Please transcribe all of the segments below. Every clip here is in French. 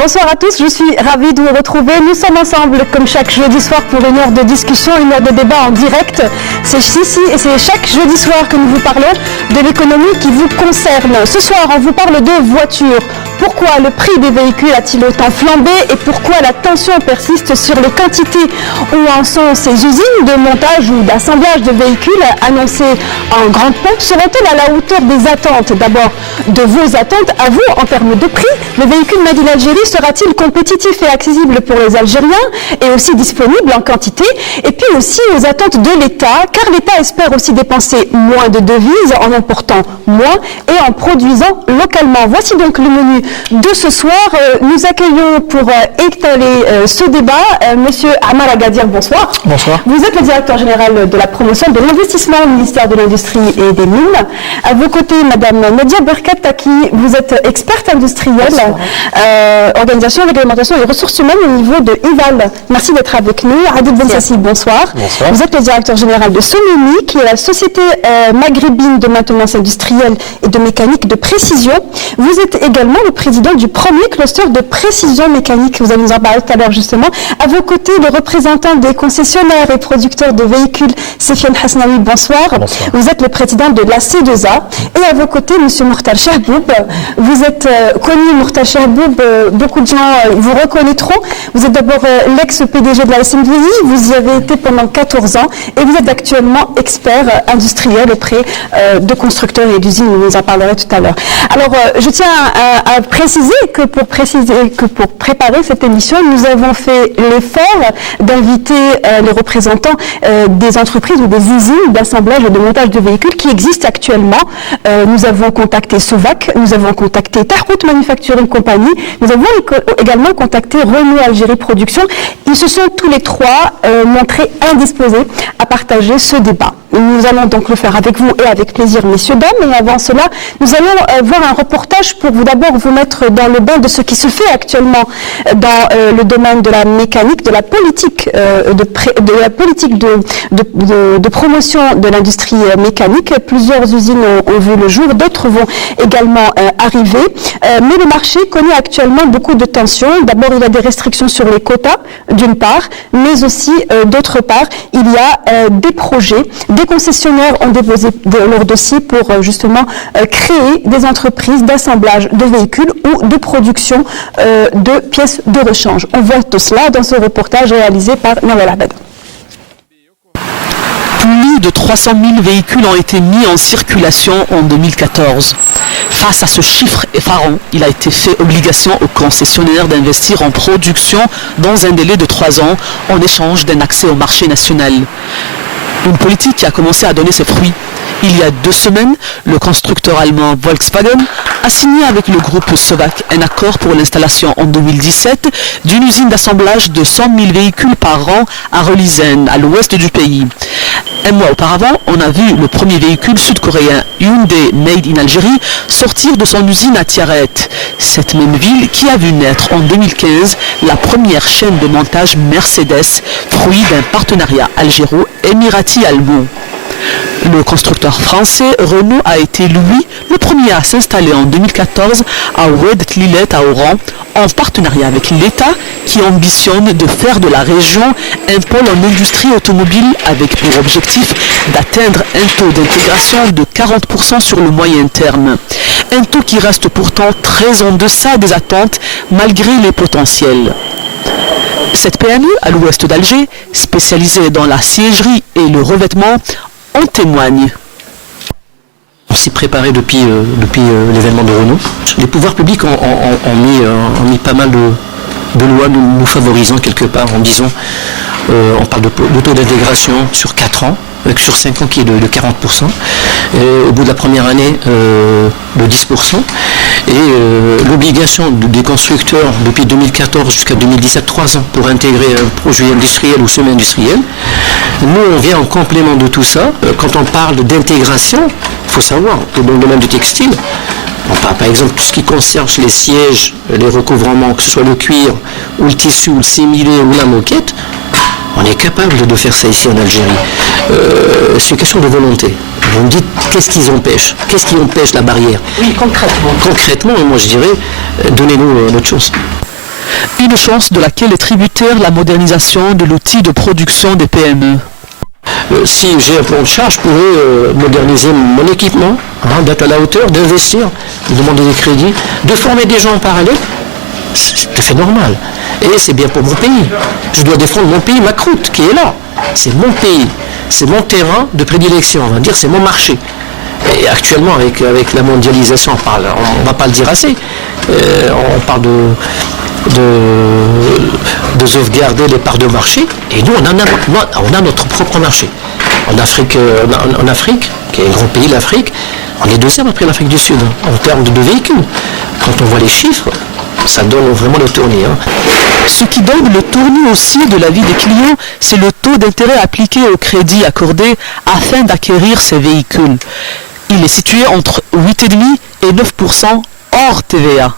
Bonsoir à tous, je suis ravie de vous retrouver. Nous sommes ensemble comme chaque jeudi soir pour une heure de discussion, une heure de débat en direct. C'est ici et c'est chaque jeudi soir que nous vous parlons de l'économie qui vous concerne. Ce soir, on vous parle de voitures. Pourquoi le prix des véhicules a-t-il autant flambé et pourquoi la tension persiste sur les quantités? Où en sont ces usines de montage ou d'assemblage de véhicules annoncées en grande pompe? Seront-elles à la hauteur des attentes? D'abord, de vos attentes à vous en termes de prix. Le véhicule Made in Algérie sera-t-il compétitif et accessible pour les Algériens et aussi disponible en quantité? Et puis aussi aux attentes de l'État, car l'État espère aussi dépenser moins de devises en important moins et en produisant localement. Voici donc le menu de ce soir. Nous accueillons pour étaler ce débat Monsieur Amar Agadir, bonsoir. Bonsoir. Vous êtes le directeur général de la promotion de l'investissement au ministère de l'Industrie et des Mines. À vos côtés, Madame Nadia Berkat-Taki, vous êtes experte industrielle, organisation, réglementation et ressources humaines au niveau de IVAL. Merci d'être avec nous. Adib Bensassi, bonsoir. Bonsoir. Vous êtes le directeur général de Somini, qui est la société maghrébine de maintenance industrielle et de mécanique de précision. Vous êtes également le président du premier cluster de précision mécanique. Vous allez nous en parler tout à l'heure justement. À vos côtés, le représentant des concessionnaires et producteurs de véhicules, Sefiane Hasnaoui, bonsoir. Bonsoir. Vous êtes le président de la C2A. Et à vos côtés, Monsieur Mourtal Cherboub. Vous êtes connu, Mourtal Cherboub, beaucoup de gens vous reconnaîtront. Vous êtes d'abord l'ex-PDG de la SMVI, vous y avez été pendant 14 ans et vous êtes actuellement expert industriel auprès de constructeurs et d'usines, vous nous en parlerez tout à l'heure. Alors, je tiens à préciser que pour préparer cette émission, nous avons fait l'effort d'inviter les représentants des entreprises ou des usines d'assemblage et de montage de véhicules qui existent actuellement. Nous avons contacté Sovac, nous avons contacté Tahrout Manufacturing Company, nous avons également contacté Renault Algérie Production. Ils se sont tous les trois montrés indisposés à partager ce débat. Nous allons donc le faire avec vous et avec plaisir, messieurs, dames. Et avant cela, nous allons voir un reportage pour vous d'abord vous mettre dans le bain de ce qui se fait actuellement dans le domaine de la mécanique, de la politique, de promotion de l'industrie mécanique. Plusieurs usines ont vu le jour, d'autres vont également arriver. Mais le marché connaît actuellement beaucoup de tensions. D'abord, il y a des restrictions sur les quotas, d'une part, mais aussi, d'autre part, il y a des projets. Des concessionnaires ont déposé leur dossier pour justement créer des entreprises d'assemblage de véhicules ou de production de pièces de rechange. On voit tout cela dans ce reportage réalisé par Nawal Abed. Plus de 300 000 véhicules ont été mis en circulation en 2014. Face à ce chiffre effarant, il a été fait obligation aux concessionnaires d'investir en production dans un délai de 3 ans en échange d'un accès au marché national. Une politique qui a commencé à donner ses fruits. Il y a 2 semaines, le constructeur allemand Volkswagen a signé avec le groupe Sovac un accord pour l'installation en 2017 d'une usine d'assemblage de 100 000 véhicules par an à Relisen, à l'ouest du pays. Un mois auparavant, on a vu le premier véhicule sud-coréen Hyundai Made in Algérie sortir de son usine à Tiaret. Cette même ville qui a vu naître en 2015 la première chaîne de montage Mercedes, fruit d'un partenariat algéro-émirati-allemand. Le constructeur français Renault a été, lui, le premier à s'installer en 2014 à Oued Tlilet à Oran, en partenariat avec l'État qui ambitionne de faire de la région un pôle en industrie automobile avec pour objectif d'atteindre un taux d'intégration de 40% sur le moyen terme. Un taux qui reste pourtant très en deçà des attentes malgré les potentiels. Cette PME à l'ouest d'Alger, spécialisée dans la siègerie et le revêtement, en témoigne. On s'y préparait depuis l'événement de Renault. Les pouvoirs publics ont mis pas mal de lois nous favorisant quelque part en disant, on parle de taux d'intégration sur 4 ans, sur 5 ans qui est de 40%, et au bout de la première année de 10%, et l'obligation des constructeurs depuis 2014 jusqu'à 2017, 3 ans pour intégrer un projet industriel ou semi-industriel. Nous, on vient en complément de tout ça. Quand on parle d'intégration, il faut savoir que dans le domaine du textile, on parle par exemple tout ce qui concerne les sièges, les recouvrements, que ce soit le cuir, ou le tissu, ou le similé, ou la moquette, on est capable de faire ça ici en Algérie. C'est une question de volonté. Vous me dites, qu'est-ce qui empêche? Qu'est-ce qui empêche la barrière? Oui, concrètement. Concrètement, moi je dirais, donnez-nous notre chance. Une chance de laquelle est tributaire la modernisation de l'outil de production des PME. Si j'ai un plan de charge, je pourrais moderniser mon équipement, d'être à la hauteur, d'investir, de demander des crédits, de former des gens en parallèle. C'est tout à fait normal. Et c'est bien pour mon pays. Je dois défendre mon pays, ma croûte, qui est là. C'est mon pays. C'est mon terrain de prédilection. On va dire c'est mon marché. Et actuellement, avec la mondialisation, on ne va pas le dire assez. On parle de sauvegarder les parts de marché. Et nous, on a notre propre marché. En Afrique, qui est un grand pays, l'Afrique, on est deuxième après l'Afrique du Sud, en termes de véhicules. Quand on voit les chiffres, ça donne vraiment le tournis. Ce qui donne le tournis aussi de la vie des clients, c'est le taux d'intérêt appliqué au crédit accordé afin d'acquérir ces véhicules. Il est situé entre 8,5 et 9% hors TVA.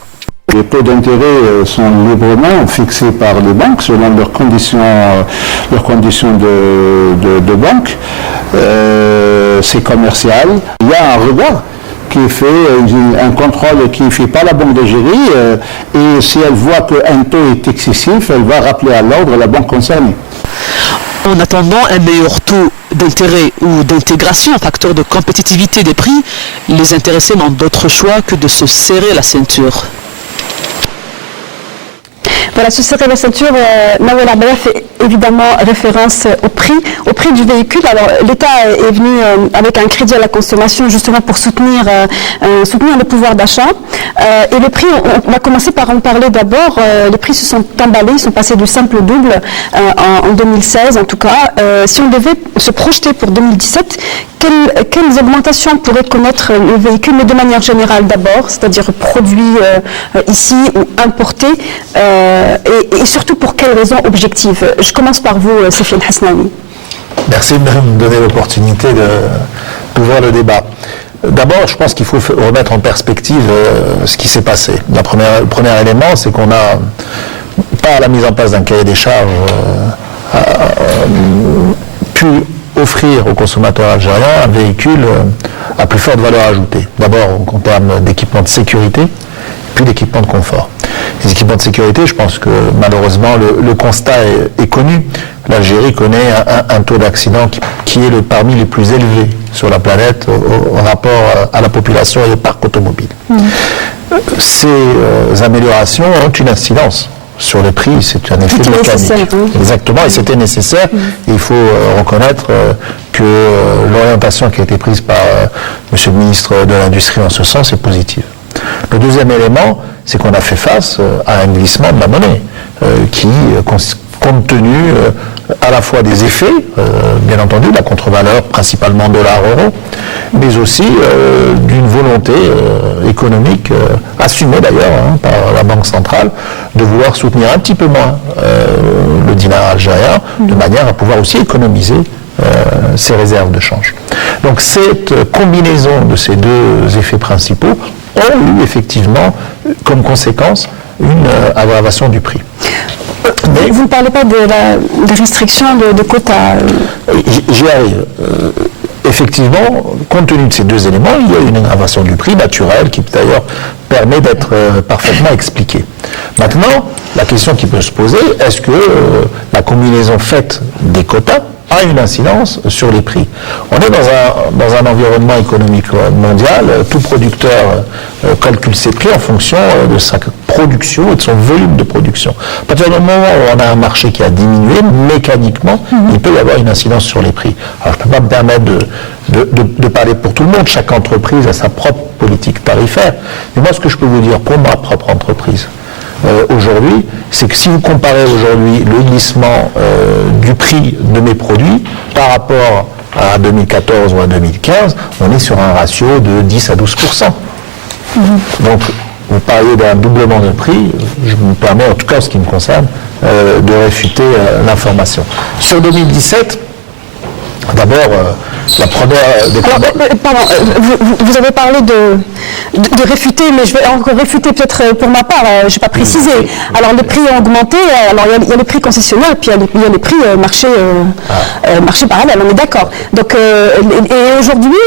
Les taux d'intérêt sont librement fixés par les banques selon leurs conditions de banque. C'est commercial. Il y a un regard qui est fait, un contrôle qui est fait par la banque d'Algérie, et si elle voit qu'un taux est excessif, elle va rappeler à l'ordre la banque concernée. En attendant un meilleur taux d'intérêt ou d'intégration, facteur de compétitivité des prix, les intéressés n'ont d'autre choix que de se serrer la ceinture. Voilà, se serrer la ceinture, Nawel Arbaya fait évidemment référence au prix du véhicule. Alors l'État est venu avec un crédit à la consommation justement pour soutenir le pouvoir d'achat. Et les prix, on va commencer par en parler d'abord. Les prix se sont emballés, ils sont passés du simple au double en 2016 en tout cas. Si on devait se projeter pour 2017, quelles augmentations pourrait connaître le véhicule, mais de manière générale d'abord, c'est-à-dire produit ici ou importé, et surtout pour quelles raisons objectives? Je commence par vous, Sofiane Hasnaoui. Merci de me donner l'opportunité d'ouvrir le débat. D'abord, je pense qu'il faut remettre en perspective ce qui s'est passé. Le premier élément, c'est qu'on a, par la mise en place d'un cahier des charges, pu offrir aux consommateurs algériens un véhicule à plus forte valeur ajoutée. D'abord en termes d'équipement de sécurité, puis d'équipement de confort. Les équipements de sécurité, je pense que malheureusement le constat est connu. L'Algérie connaît un taux d'accident qui est parmi les plus élevés sur la planète en rapport à la population et au parc automobile. Ces améliorations ont une incidence sur le prix, c'est un effet mécanique. Exactement, et c'était nécessaire. Il faut reconnaître que l'orientation qui a été prise par Monsieur le ministre de l'Industrie en ce sens est positive. Le deuxième élément, c'est qu'on a fait face à un glissement de la monnaie qui, compte tenu à la fois des effets, bien entendu, de la contre-valeur, principalement dollar-euro, mais aussi d'une volonté économique, assumée d'ailleurs par la Banque centrale, de vouloir soutenir un petit peu moins le dinar algérien, de manière à pouvoir aussi économiser ses réserves de change. Donc cette combinaison de ces deux effets principaux ont eu effectivement comme conséquence une aggravation du prix. Mais vous ne parlez pas des restrictions de quotas. J'y arrive. Effectivement, compte tenu de ces deux éléments, il y a une aggravation du prix naturelle qui d'ailleurs permet d'être parfaitement expliquée. Maintenant, la question qui peut se poser, est-ce que la combinaison faite des quotas a une incidence sur les prix? On est dans un environnement économique mondial, tout producteur calcule ses prix en fonction de sa production et de son volume de production. À partir du moment où on a un marché qui a diminué, mécaniquement, il peut y avoir une incidence sur les prix. Alors je ne peux pas me permettre de parler pour tout le monde, chaque entreprise a sa propre politique tarifaire, mais moi ce que je peux vous dire pour ma propre entreprise, aujourd'hui, c'est que si vous comparez aujourd'hui le glissement du prix de mes produits par rapport à 2014 ou à 2015, on est sur un ratio de 10 à 12%. Donc, vous parliez d'un doublement de prix, je me permets, en tout cas en ce qui me concerne, de réfuter l'information. Sur 2017, D'abord, la première des vous avez parlé de réfuter, mais je vais encore réfuter peut-être pour ma part, je ne vais pas préciser. Alors les prix ont augmenté, alors il y a les prix concessionnaires, puis il y a les prix marché parallèle, on est d'accord. Donc, et aujourd'hui,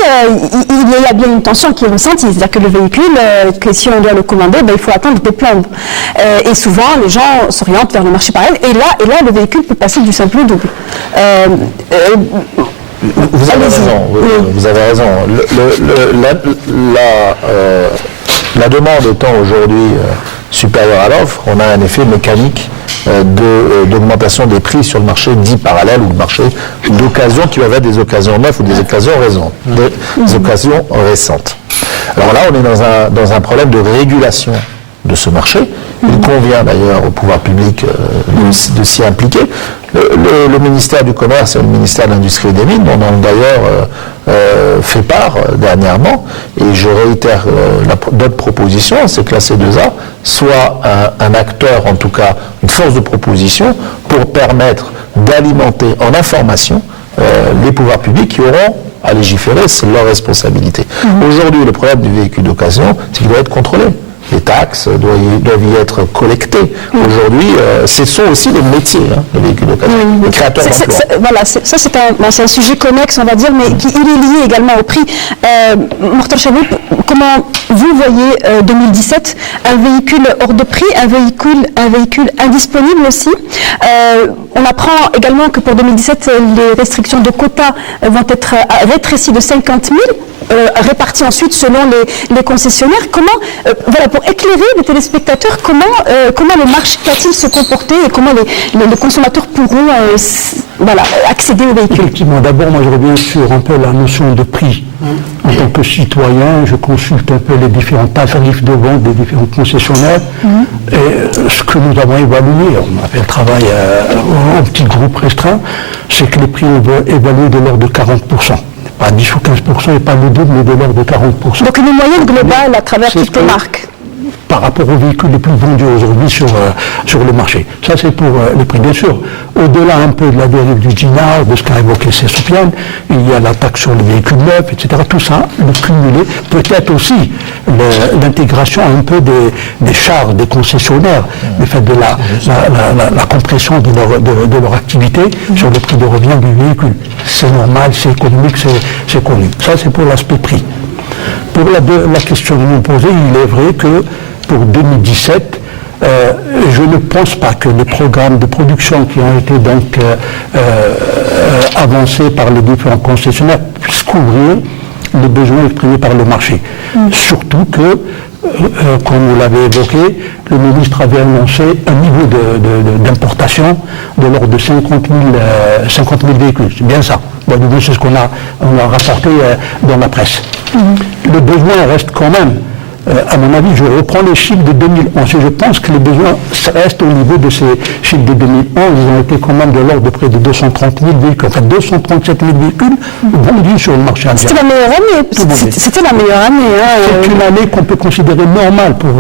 il y a bien une tension qui est ressentie, c'est-à-dire que le véhicule, que si on doit le commander, il faut attendre des plombes. Et souvent, les gens s'orientent vers le marché parallèle, et là, le véhicule peut passer du simple au double. Vous avez raison. Vous avez raison. La demande étant aujourd'hui supérieure à l'offre, on a un effet mécanique d'augmentation des prix sur le marché dit parallèle ou le marché d'occasion qui va être des occasions neuves ou des occasions récentes. Alors là, on est dans un problème de régulation de ce marché. Il convient d'ailleurs au pouvoir public de s'y impliquer. Le ministère du Commerce et le ministère de l'Industrie et des Mines en ont d'ailleurs fait part dernièrement, et je réitère d'autres propositions, c'est que la C2A soit un acteur, en tout cas une force de proposition, pour permettre d'alimenter en information les pouvoirs publics qui auront à légiférer, c'est leur responsabilité. Aujourd'hui, le problème du véhicule d'occasion, c'est qu'il doit être contrôlé. Les taxes doivent y être collectées. Aujourd'hui, ce sont aussi des métiers, les véhicules d'occasion, les créateurs d'emplois. Voilà, ça c'est un sujet connexe, on va dire, mais il est lié également au prix. Mortal Chaboup, comment vous voyez 2017 un véhicule hors de prix, un véhicule indisponible aussi. On apprend également que pour 2017, les restrictions de quotas vont être rétrécies de 50 000. Répartis ensuite selon les concessionnaires. Comment, pour éclairer les téléspectateurs, comment le marché va-t-il se comporter et comment les consommateurs pourront accéder aux véhicules? Effectivement, d'abord, moi je reviens sur un peu la notion de prix. En tant que citoyen, je consulte un peu les différents tarifs de vente des différents concessionnaires. Et ce que nous avons évalué, on a fait le travail en petit groupe restreint, c'est que les prix ont évalué de l'ordre de 40%. Pas 10 ou 15% et pas le double, mais de l'ordre de 40%. Donc une moyenne globale à travers toutes les marques. Par rapport aux véhicules les plus vendus aujourd'hui sur le marché. Ça, c'est pour les prix. Bien sûr, au-delà un peu de la dérive du Gina, de ce qu'a évoqué Soufiane, il y a la taxe sur les véhicules neufs, etc. Tout ça, le cumulé, peut-être aussi l'intégration un peu des charges des concessionnaires, le fait de la compression de leur activité sur le prix de revient du véhicule. C'est normal, c'est économique, c'est connu. Ça, c'est pour l'aspect prix. Pour la question que vous me posez, il est vrai que pour 2017, je ne pense pas que les programmes de production qui ont été donc avancés par les différents concessionnaires puissent couvrir les besoins exprimés par le marché. Surtout que, comme vous l'avez évoqué, le ministre avait annoncé un niveau d'importation de l'ordre de 50 000 véhicules. C'est bien ça. Bon, c'est ce qu'on a rapporté dans la presse. Le besoin reste quand même, à mon avis, je reprends les chiffres de 2011 et je pense que les besoins restent au niveau de ces chiffres de 2011. Ils ont été quand même de l'ordre de près de 230 000 véhicules, enfin 237 000 véhicules vendus sur le marché indien. C'était la meilleure année. C'était la meilleure année. C'est une année qu'on peut considérer normale pour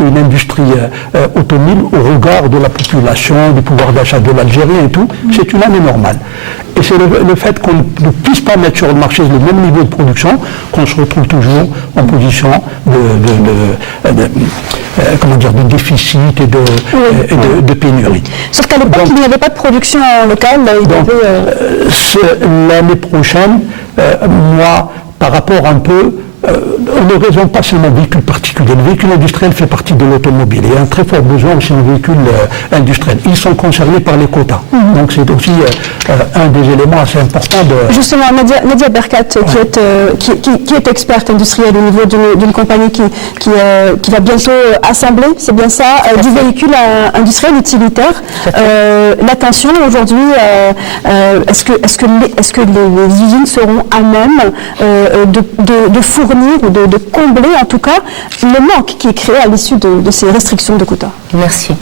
une industrie automobile au regard de la population, du pouvoir d'achat de l'Algérie et tout. C'est une année normale. Et c'est le fait qu'on ne puisse pas mettre sur le marché le même niveau de production qu'on se retrouve toujours en position de déficit et de pénurie. Sauf qu'à l'époque, il n'y avait pas de production locale. L'année prochaine, moi, par rapport un peu, on ne raisonne pas seulement véhicule particulier. Le véhicule industriel fait partie de l'automobile. Il y a un très fort besoin aussi de véhicules industriels. Ils sont concernés par les quotas. Donc c'est aussi un des éléments assez importants de... Justement, Nadia Berkat, qui est experte industrielle au niveau d'une compagnie qui va bientôt assembler, c'est bien ça, du véhicule industriel utilitaire. L'attention aujourd'hui, est-ce que les usines seront à même de fournir ou de combler en tout cas le manque qui est créé à l'issue de ces restrictions de quotas? Merci.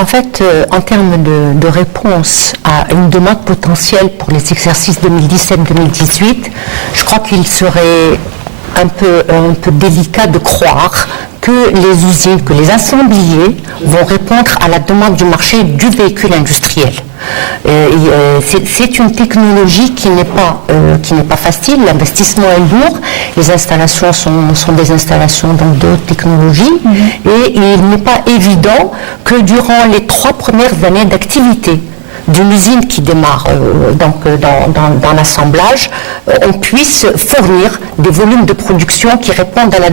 En fait, en termes de réponse à une demande potentielle pour les exercices 2017-2018, je crois qu'il serait un peu délicat de croire que les usines, que les assembliers vont répondre à la demande du marché du véhicule industriel. C'est une technologie qui n'est pas facile. L'investissement est lourd. Les installations sont des installations donc de haute technologie, et il n'est pas évident que durant les 3 premières années d'activité d'une usine qui démarre dans l'assemblage, on puisse fournir des volumes de production qui répondent à la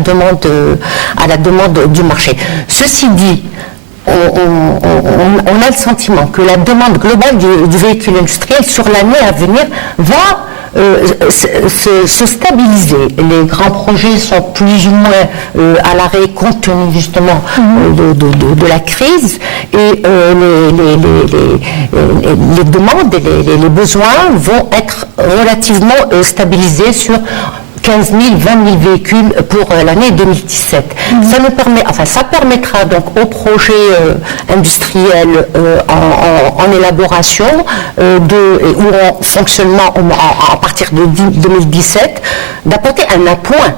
demande du marché. Ceci dit, on a le sentiment que la demande globale du véhicule industriel sur l'année à venir va se stabiliser. Les grands projets sont plus ou moins à l'arrêt compte tenu justement de la crise, et les demandes et les besoins vont être relativement stabilisés sur 15 000, 20 000 véhicules pour l'année 2017. Ça permettra donc aux projets industriels en élaboration ou en fonctionnement à partir de 2017 d'apporter un appoint.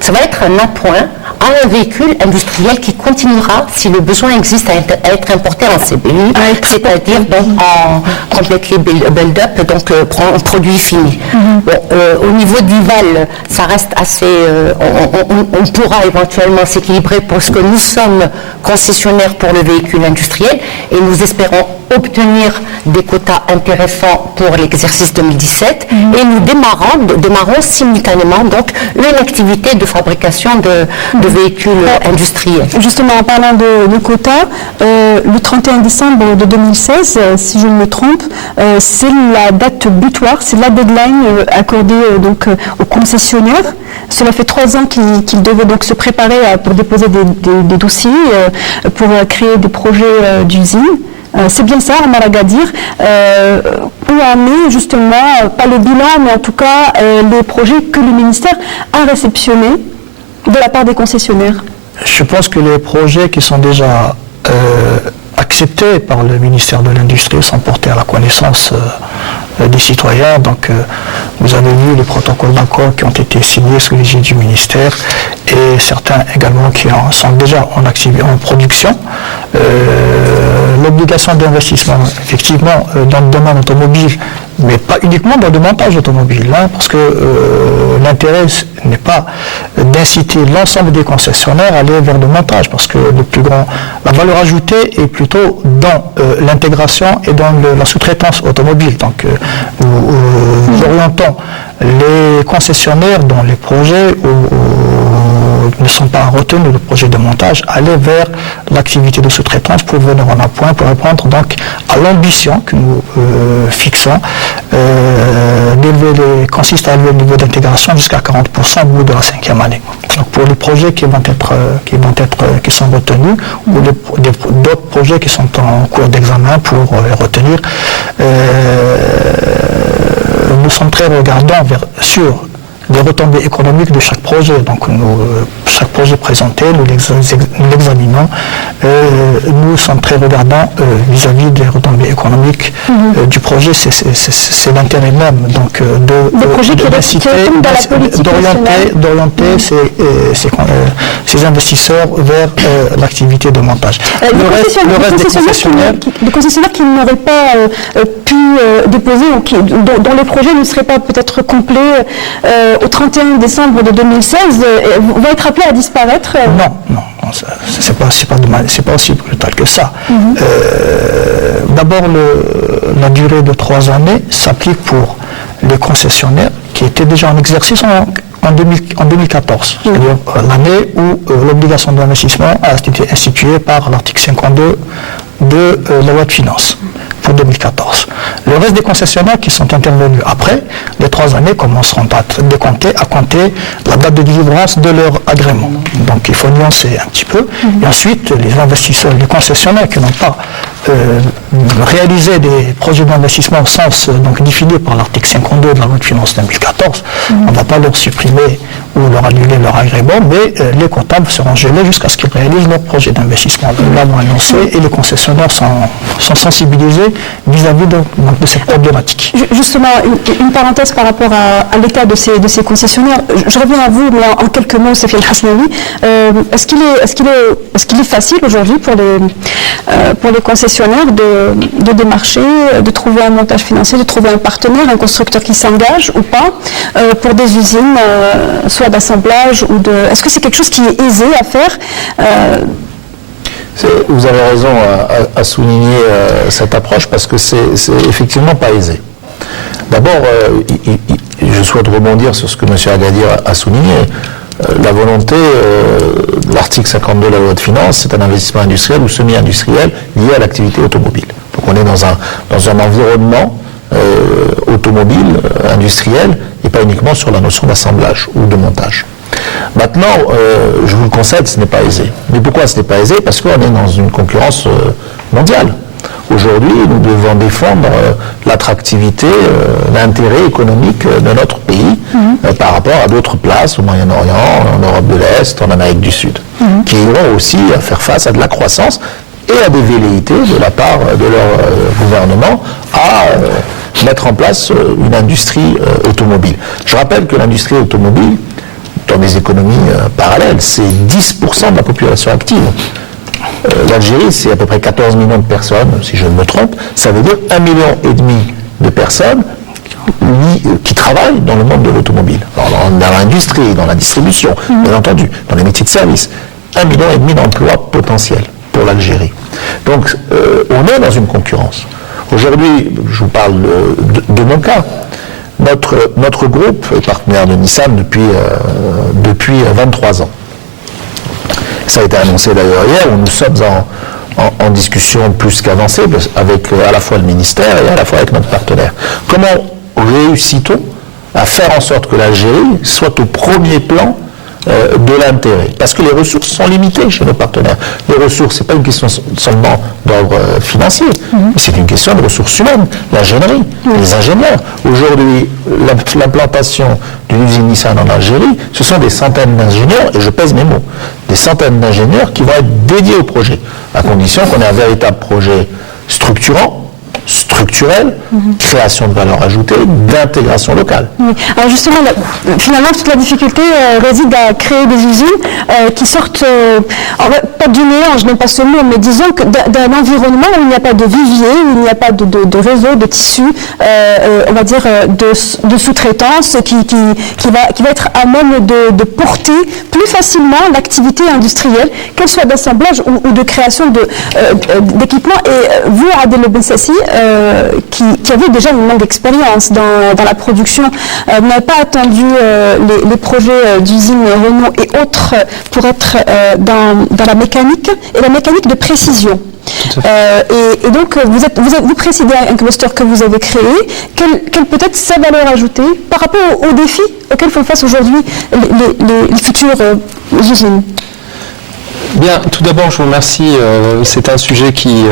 Ça va être un appoint à un véhicule industriel qui continuera, si le besoin existe, à être importé en CBU, c'est-à-dire donc en completely build-up, donc en produit fini. Au niveau du VAL, ça reste assez... on pourra éventuellement s'équilibrer parce que nous sommes concessionnaires pour le véhicule industriel et nous espérons obtenir des quotas intéressants pour l'exercice 2017 et nous démarrons simultanément donc une activité de fabrication de véhicules industriels. Justement, en parlant de quotas, le 31 décembre de 2016, si je ne me trompe, c'est la date butoir, c'est la deadline accordée donc aux concessionnaires. Cela fait 3 ans qu'ils devaient donc se préparer pour déposer des dossiers, pour créer des projets d'usine. C'est bien ça, on a à dire. Où en est justement, pas le bilan, mais en tout cas les projets que le ministère a réceptionnés de la part des concessionnaires? Je pense que les projets qui sont déjà acceptés par le ministère de l'Industrie sont portés à la connaissance des citoyens. Donc vous avez vu les protocoles d'accord qui ont été signés sous l'égide du ministère et certains également qui sont déjà en production. L'obligation d'investissement, effectivement, dans le domaine automobile, mais pas uniquement dans le montage automobile, parce que l'intérêt n'est pas d'inciter l'ensemble des concessionnaires à aller vers le montage, parce que la valeur ajoutée est plutôt dans l'intégration et dans la sous-traitance automobile. Donc nous orientons les concessionnaires dont les projets ne sont pas retenus, le projet de montage, aller vers l'activité de sous-traitance pour venir en appoint, pour répondre donc à l'ambition que nous fixons, consiste à élever le niveau d'intégration jusqu'à 40% au bout de la 5e année. Donc pour les projets qui sont retenus, ou d'autres projets qui sont en cours d'examen pour les retenir, nous sommes très regardants sur les retombées économiques de chaque projet. Donc chaque projet présenté, nous l'examinons. Nous sommes très regardants vis-à-vis des retombées économiques du projet. C'est l'intérêt même donc d'orienter ces investisseurs vers l'activité de montage. Le reste des concessionnaires qui n'auraient pas pu déposer ou dont les projets ne seraient pas peut-être complets au 31 décembre de 2016 vont être appelés à disparaître? Non, c'est pas aussi brutal que ça. D'abord, la durée de 3 années s'applique pour les concessionnaires qui étaient déjà en exercice en 2014, c'est-à-dire l'année où l'obligation d'investissement a été instituée par l'article 52 de la loi de finances pour 2014. Le reste des concessionnaires qui sont intervenus après, les 3 années commenceront à compter la date de délivrance de leur agrément. Donc il faut nuancer un petit peu. Et ensuite, les investisseurs, les concessionnaires qui n'ont pas réalisé des projets d'investissement au sens défini par l'article 52 de la loi de finances 2014, on ne va pas leur supprimer ou leur annuler leur agrément, mais les comptables seront gelés jusqu'à ce qu'ils réalisent leur projet d'investissement. Nous l'avons annoncé et les concessionnaires sont sensibilisés vis-à-vis de cette problématique. Justement, une parenthèse par rapport à l'état de ces concessionnaires. Je reviens à vous, mais en quelques mots, Safiane Hasnaoui. Est-ce qu'il est facile aujourd'hui pour les concessionnaires concessionnaires de démarcher, de trouver un montage financier, de trouver un partenaire, un constructeur qui s'engage ou pas pour des usines, soit d'assemblage ou de... Est-ce que c'est quelque chose qui est aisé à faire Vous avez raison à souligner cette approche parce que c'est effectivement pas aisé. D'abord, je souhaite rebondir sur ce que M. Agadir a souligné. La volonté, l'article 52 de la loi de finances, c'est un investissement industriel ou semi-industriel lié à l'activité automobile. Donc on est dans un environnement automobile, industriel, et pas uniquement sur la notion d'assemblage ou de montage. Maintenant, je vous le concède, ce n'est pas aisé. Mais pourquoi ce n'est pas aisé? Parce qu'on est dans une concurrence mondiale. Aujourd'hui, nous devons défendre l'attractivité, l'intérêt économique de notre pays par rapport à d'autres places au Moyen-Orient, en Europe de l'Est, en Amérique du Sud, qui iront aussi faire face à de la croissance et à des velléités de la part de leur gouvernement à mettre en place une industrie automobile. Je rappelle que l'industrie automobile, dans des économies parallèles, c'est 10% de la population active. L'Algérie, c'est à peu près 14 millions de personnes, si je ne me trompe. Ça veut dire 1,5 million de personnes qui travaillent dans le monde de l'automobile. Dans l'industrie, dans la distribution, bien entendu, dans les métiers de service. 1,5 million d'emplois potentiels pour l'Algérie. Donc, on est dans une concurrence. Aujourd'hui, je vous parle de mon cas. Notre groupe est partenaire de Nissan depuis 23 ans. Ça a été annoncé d'ailleurs hier, où nous sommes en discussion plus qu'avancée avec à la fois le ministère et à la fois avec notre partenaire. Comment réussit-on à faire en sorte que l'Algérie soit au premier plan de l'intérêt? Parce que les ressources sont limitées chez nos partenaires. Les ressources, ce n'est pas une question seulement d'ordre financier, mais c'est une question de ressources humaines, l'ingénierie, les ingénieurs. Aujourd'hui, l'implantation d'une usine Nissan en Algérie, ce sont des centaines d'ingénieurs, et je pèse mes mots, des centaines d'ingénieurs qui vont être dédiés au projet, à condition qu'on ait un véritable projet structurant, structurelle, création de valeur ajoutée, d'intégration locale. Oui. Alors justement, finalement, toute la difficulté réside à créer des usines qui sortent, pas du néant, je n'aime pas ce mot, mais disons que d'un environnement où il n'y a pas de vivier, où il n'y a pas de réseau, de tissu, on va dire, de sous-traitance qui va être à même de porter plus facilement l'activité industrielle, qu'elle soit d'assemblage ou de création d'équipements. Et vous, Adel Bensassi, qui avait déjà une longue expérience dans la production, n'avez pas attendu les projets d'usines Renault et autres pour être dans la mécanique et la mécanique de précision. Et donc, vous présidez un cluster que vous avez créé. Quelle peut être sa valeur ajoutée par rapport aux défis auxquels font face aujourd'hui les futures usines? Bien, tout d'abord, je vous remercie. C'est un sujet qui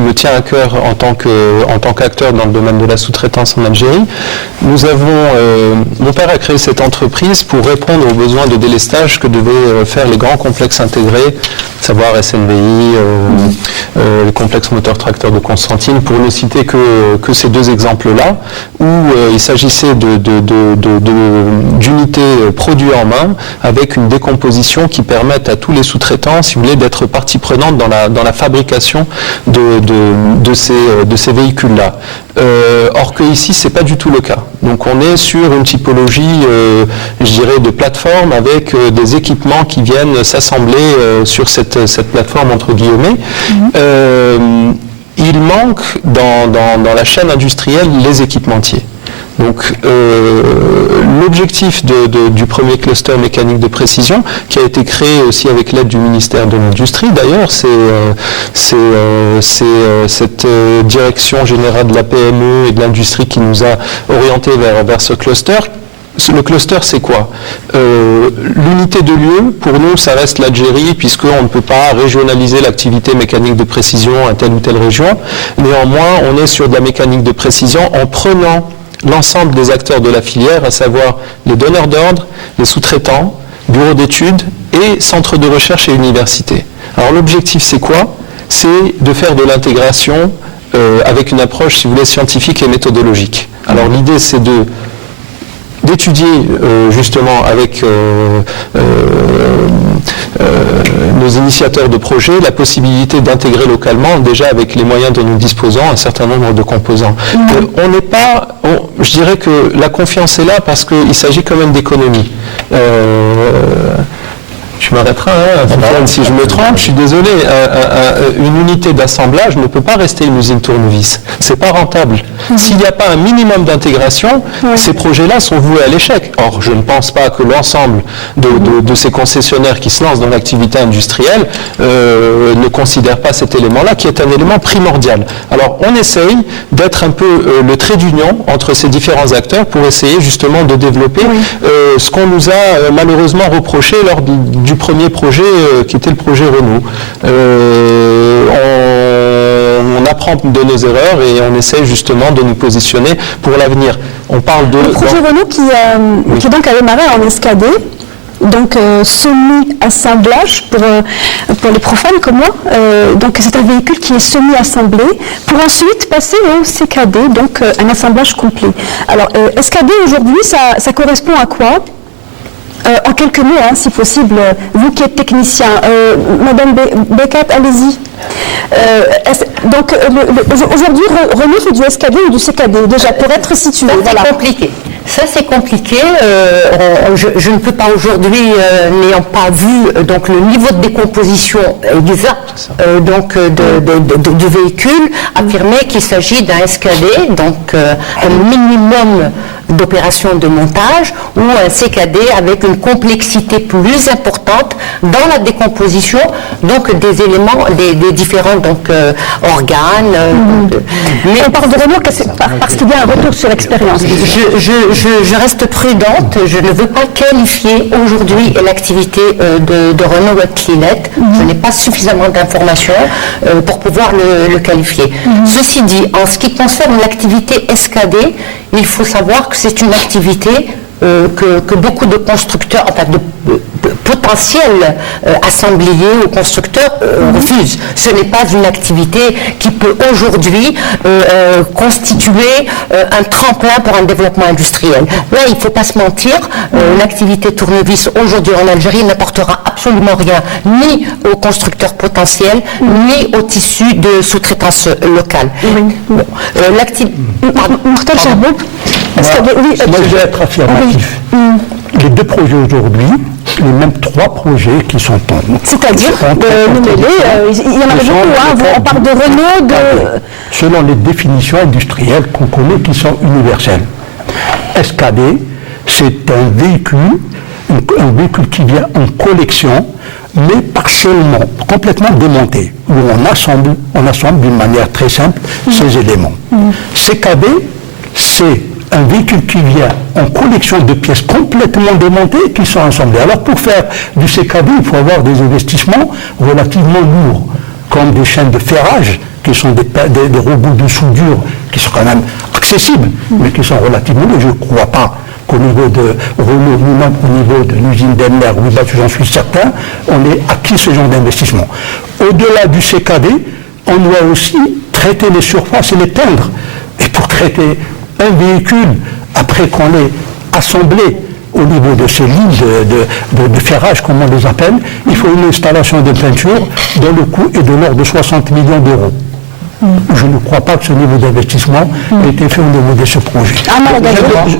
me tient à cœur en tant qu'acteur dans le domaine de la sous-traitance en Algérie. Mon père a créé cette entreprise pour répondre aux besoins de délestage que devaient faire les grands complexes intégrés, à savoir SNVI, le complexe moteur-tracteur de Constantine, pour ne citer que ces deux exemples-là, où il s'agissait d'unités produits en main avec une décomposition qui permette à tous les sous-traitants, si vous voulez, d'être partie prenante dans la fabrication de ces véhicules-là. Or que ici, c'est pas du tout le cas. Donc on est sur une typologie, je dirais, de plateforme avec des équipements qui viennent s'assembler sur cette plateforme entre guillemets. Il manque dans la chaîne industrielle les équipementiers. Donc l'objectif du premier cluster mécanique de précision, qui a été créé aussi avec l'aide du ministère de l'Industrie d'ailleurs, c'est cette direction générale de la PME et de l'industrie qui nous a orientés vers ce cluster. Le cluster, c'est quoi? L'unité de lieu, pour nous, ça reste l'Algérie, puisqu'on ne peut pas régionaliser l'activité mécanique de précision à telle ou telle région. Néanmoins, on est sur de la mécanique de précision en prenant l'ensemble des acteurs de la filière, à savoir les donneurs d'ordre, les sous-traitants, bureaux d'études et centres de recherche et universités. Alors l'objectif, c'est quoi? C'est de faire de l'intégration avec une approche, si vous voulez, scientifique et méthodologique. Alors l'idée, c'est d'étudier justement avec nos initiateurs de projets la possibilité d'intégrer localement, déjà avec les moyens dont nous disposons, un certain nombre de composants. On n'est pas, je dirais que la confiance est là parce qu'il s'agit quand même d'économie. Tu m'arrêteras, Sofiane, si je me trompe, je suis désolé. Une unité d'assemblage ne peut pas rester une usine tournevis. C'est pas rentable. S'il n'y a pas un minimum d'intégration, ces projets-là sont voués à l'échec. Or, je ne pense pas que l'ensemble de ces concessionnaires qui se lancent dans l'activité industrielle ne considèrent pas cet élément-là, qui est un élément primordial. Alors, on essaye d'être un peu le trait d'union entre ces différents acteurs pour essayer justement de développer ce qu'on nous a malheureusement reproché lors du premier projet qui était le projet Renault. On apprend de nos erreurs et on essaie justement de nous positionner pour l'avenir. On parle de... Le projet Renault qui donc a démarré en escadé, donc semi-assemblage pour les profanes comme moi. Donc c'est un véhicule qui est semi-assemblé pour ensuite passer au CKD, donc un assemblage complet. Alors SKD aujourd'hui, ça correspond à quoi ? En quelques mots, si possible, vous qui êtes technicien, Madame Bekat, allez-y. Donc aujourd'hui, Renault fait du SKD ou du CKD, déjà, pour être situé. C'est compliqué. Ça, c'est compliqué. Je ne peux pas aujourd'hui, n'ayant pas vu donc, le niveau de décomposition exact du véhicule, affirmer qu'il s'agit d'un SKD, donc un minimum d'opérations de montage, ou un CKD avec une complexité plus importante dans la décomposition donc des éléments, des différents donc, organes. Mais on parle de Renault parce qu'il y a un retour sur l'expérience. Je reste prudente, je ne veux pas qualifier aujourd'hui l'activité de Renault Webclinet. Je n'ai pas suffisamment d'informations pour pouvoir le qualifier. Ceci dit, en ce qui concerne l'activité SKD, il faut savoir que c'est une activité que beaucoup de constructeurs, enfin de potentiels assembliers ou constructeurs refusent. Ce n'est pas une activité qui peut aujourd'hui constituer un tremplin pour un développement industriel. Là, il ne faut pas se mentir, l'activité tournevis aujourd'hui en Algérie n'apportera absolument rien, ni aux constructeurs potentiels, ni au tissu de sous-traitance locale. Bon, Mokhtar Chahboub, moi, je vais être affirmatif. Les deux projets aujourd'hui, les mêmes trois projets qui sont en... C'est-à-dire, il y en a beaucoup, on parle de Renault, Selon les définitions industrielles qu'on connaît qui sont universelles. SKD, c'est un véhicule qui vient en collection, mais partiellement, complètement démonté, où on assemble d'une manière très simple ces éléments. CKD, c'est un véhicule qui vient en collection de pièces complètement démontées qui sont assemblées. Alors pour faire du CKD, il faut avoir des investissements relativement lourds, comme des chaînes de ferrage, qui sont des robots de soudure, qui sont quand même accessibles, mais qui sont relativement lourds. Je ne crois pas qu'au niveau de Renault, nous-mêmes, au niveau de l'usine d'Enner, oui, là, j'en suis certain, on ait acquis ce genre d'investissement. Au-delà du CKD, on doit aussi traiter les surfaces et les teindre. Et pour traiter un véhicule, après qu'on l'ait assemblé au niveau de ces lignes de ferrage, comme on les appelle, il faut une installation de peinture dont le coût est de l'ordre de 60 millions d'euros. Je ne crois pas que ce niveau d'investissement ait été fait au niveau de ce projet.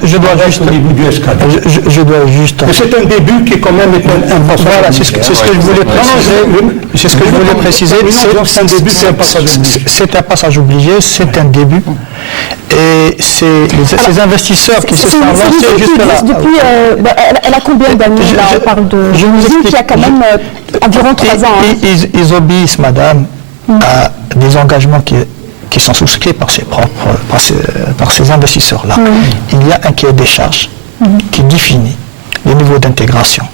Je dois juste au niveau du SKD. Je dois juste. Mais c'est un début qui est quand même un passage. Voilà, c'est ce que je voulais préciser. C'est ce que je voulais préciser. C'est un passage obligé, c'est un début. Et c'est ces investisseurs qui se sont lancés juste là. Elle a combien d'années là? On parle de usine qui a quand même environ 3 ans. Ils obéissent, madame, à des engagements qui sont souscrits par ces investisseurs-là. Il y a un cahier des charges qui définit les niveaux d'intégration.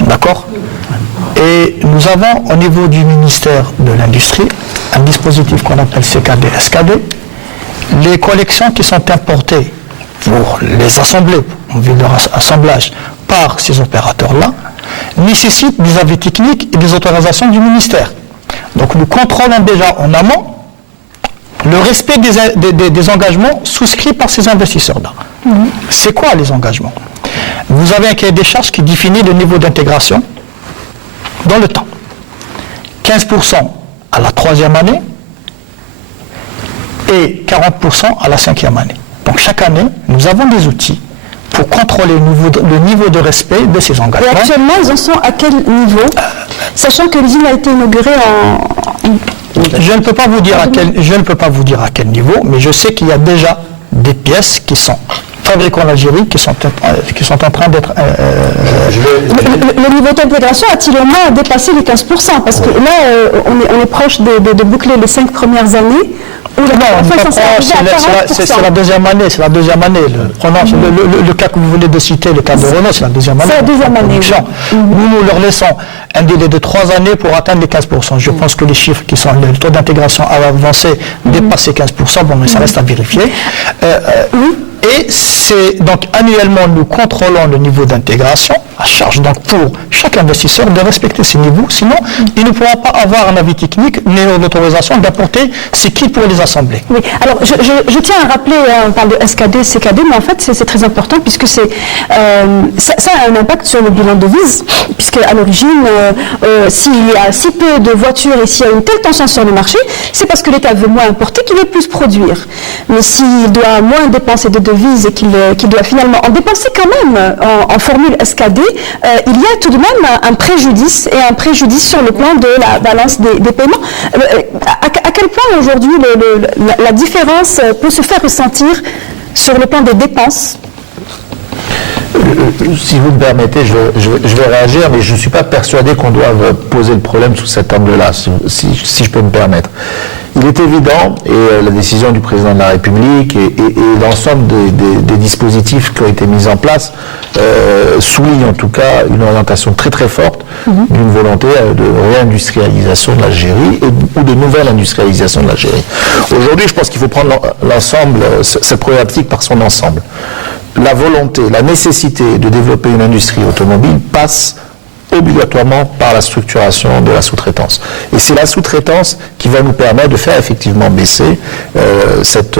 D'accord? Et nous avons au niveau du ministère de l'Industrie un dispositif qu'on appelle CKD-SKD. Les collections qui sont importées pour les assembler, en vue de leur assemblage par ces opérateurs-là, nécessitent des avis techniques et des autorisations du ministère. Donc nous contrôlons déjà en amont le respect des engagements souscrits par ces investisseurs-là. C'est quoi les engagements? Vous avez un cahier des charges qui définit le niveau d'intégration dans le temps. 15% à la 3e année et 40% à la 5e année. Donc chaque année, nous avons des outils pour contrôler le niveau de respect de ces engagements. Et actuellement, ils en sont à quel niveau? Sachant que l'usine a été inaugurée Je ne peux pas vous dire à quel niveau, mais je sais qu'il y a déjà des pièces qui sont fabriquées en Algérie qui sont en train d'être... Le niveau d'intégration a-t-il au moins dépassé les 15%? Parce que là, on est proche de boucler les 5 premières années. C'est la deuxième année. Le cas que vous venez de citer, le cas de Renault, c'est la deuxième année. C'est la deuxième année. Oui. Nous leur laissons un délai de 3 années pour atteindre les 15%. Je pense que les chiffres qui sont, le taux d'intégration avancé dépasse les 15%, bon, mais ça reste à vérifier. Et c'est donc annuellement nous contrôlons le niveau d'intégration, à charge donc pour chaque investisseur de respecter ces niveaux, sinon il ne pourra pas avoir un avis technique ni l'autorisation d'apporter ses kits pour les assembler. Oui, alors je tiens à rappeler, on parle de SKD, CKD, mais en fait c'est très important puisque ça a un impact sur le bilan de devise, puisque à l'origine, s'il y a si peu de voitures et s'il y a une telle tension sur le marché, c'est parce que l'État veut moins importer qu'il veut plus produire. Mais s'il doit moins dépenser de devises et qu'il doit finalement en dépenser quand même en formule SKD, il y a tout de même un préjudice et un préjudice sur le plan de la balance des paiements. À quel point aujourd'hui la différence peut se faire ressentir sur le plan des dépenses? Si vous me permettez, je vais réagir, mais je ne suis pas persuadé qu'on doive poser le problème sous cet angle-là, si je peux me permettre. Il est évident, et la décision du président de la République et l'ensemble des dispositifs qui ont été mis en place soulignent en tout cas une orientation très très forte d'une volonté de réindustrialisation de l'Algérie ou de nouvelle industrialisation de l'Algérie. Aujourd'hui, je pense qu'il faut prendre l'ensemble, cette problématique par son ensemble. La volonté, la nécessité de développer une industrie automobile passe obligatoirement par la structuration de la sous-traitance. Et c'est la sous-traitance qui va nous permettre de faire effectivement baisser cette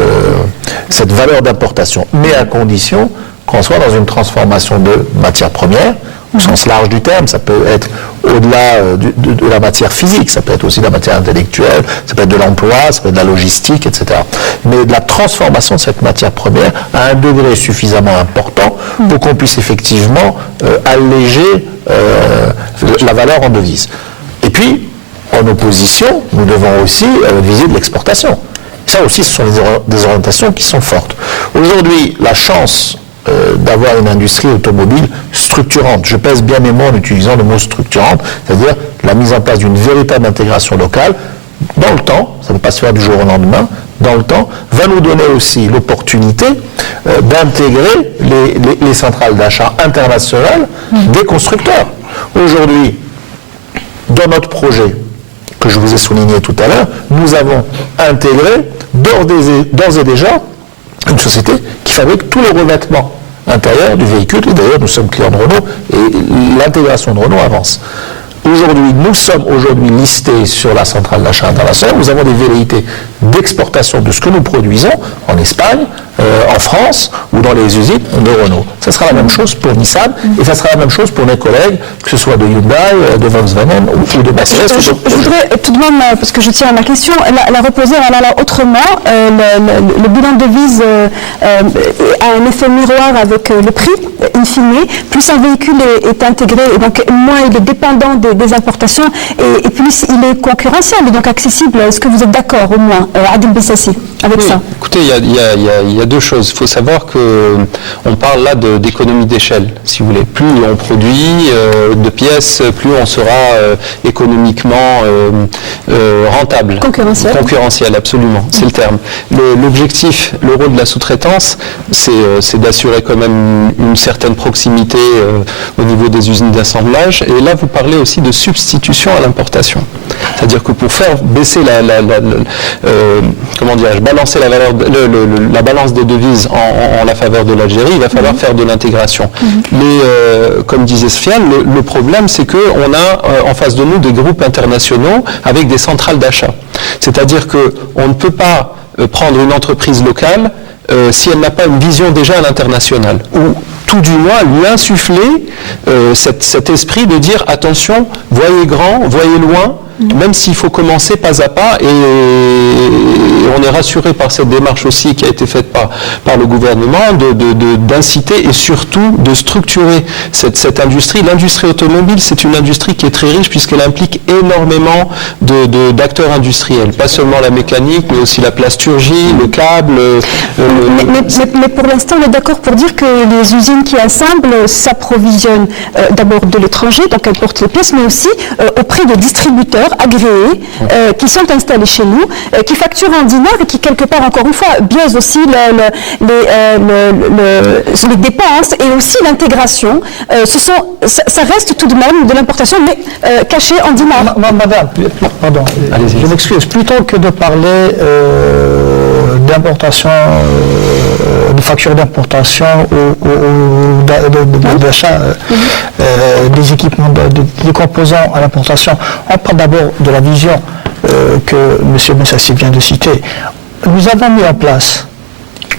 valeur d'importation, mais à condition qu'on soit dans une transformation de matières premières, au sens large du terme. Ça peut être au-delà de la matière physique, ça peut être aussi de la matière intellectuelle, ça peut être de l'emploi, ça peut être de la logistique, etc. Mais de la transformation de cette matière première à un degré suffisamment important pour qu'on puisse effectivement alléger la valeur en devise. Et puis, en opposition, nous devons aussi viser de l'exportation. Ça aussi, ce sont des orientations qui sont fortes. Aujourd'hui, la chance d'avoir une industrie automobile structurante. Je pèse bien mes mots en utilisant le mot structurante, c'est-à-dire la mise en place d'une véritable intégration locale dans le temps, ça ne peut pas se faire du jour au lendemain, dans le temps, va nous donner aussi l'opportunité d'intégrer les centrales d'achat internationales des constructeurs. Aujourd'hui, dans notre projet que je vous ai souligné tout à l'heure, nous avons intégré d'ores et déjà une société qui fabrique tous les revêtements intérieurs du véhicule, et d'ailleurs nous sommes clients de Renault, et l'intégration de Renault avance. Aujourd'hui, nous sommes listés sur la centrale d'achat internationale, nous avons des velléités d'exportation de ce que nous produisons en Espagne, en France ou dans les usines de Renault. Ça sera la même chose pour Nissan et ça sera la même chose pour mes collègues, que ce soit de Hyundai, de Volkswagen ou de Mercedes. Je voudrais tout de même, parce que je tiens à ma question, la reposer autrement. Le bilan de devise a un effet miroir avec le prix, in fine. Plus un véhicule est intégré, et donc moins il est dépendant des importations, et plus il est concurrentiel, et donc accessible. Est-ce que vous êtes d'accord au moins, Adil Bessassi, avec ça? Écoutez, il y a deux choses. Il faut savoir qu'on parle là d'économie d'échelle, si vous voulez. Plus on produit de pièces, plus on sera économiquement rentable. Concurrentiel. Concurrentiel, absolument, c'est le terme. L'objectif, le rôle de la sous-traitance, c'est d'assurer quand même une certaine proximité au niveau des usines d'assemblage. Et là, vous parlez aussi de substitution à l'importation. C'est-à-dire que pour faire baisser balancer la balance des devises en la faveur de l'Algérie, il va falloir faire de l'intégration. Mais comme disait Sofiane, le problème, c'est qu'on a en face de nous des groupes internationaux avec des centrales d'achat. C'est-à-dire qu'on ne peut pas prendre une entreprise locale si elle n'a pas une vision déjà à l'international, ou tout du moins lui insuffler cet esprit de dire attention, voyez grand, voyez loin, même s'il faut commencer pas à pas, et on est rassuré par cette démarche aussi qui a été faite par le gouvernement d'inciter et surtout de structurer cette industrie. L'industrie automobile, c'est une industrie qui est très riche puisqu'elle implique énormément d'acteurs industriels, pas seulement la mécanique, mais aussi la plasturgie, le câble. Mais pour l'instant, on est d'accord pour dire que les usines qui assemblent s'approvisionnent d'abord de l'étranger, donc elles portent les pièces, mais aussi auprès de distributeurs agréés qui sont installés chez nous, qui facturent en dinars et qui, quelque part, encore une fois, biaisent aussi les dépenses et aussi l'intégration. Ça reste tout de même de l'importation, mais caché en dinars. Madame, pardon, je m'excuse. Plutôt que de parler d'importation, de facture d'importation ou d'achat des équipements, des composants à l'importation, on parle d'abord de la vision que M. Bensassi vient de citer. Nous avons mis en place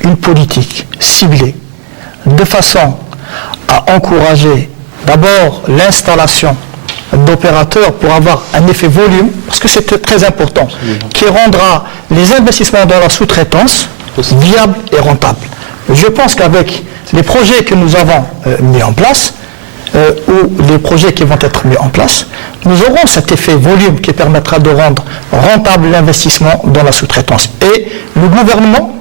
une politique ciblée de façon à encourager d'abord l'installation d'opérateurs pour avoir un effet volume, parce que c'est très important, qui rendra les investissements dans la sous-traitance viables et rentables. Je pense qu'avec les projets que nous avons mis en place, ou les projets qui vont être mis en place, nous aurons cet effet volume qui permettra de rendre rentable l'investissement dans la sous-traitance. Et le gouvernement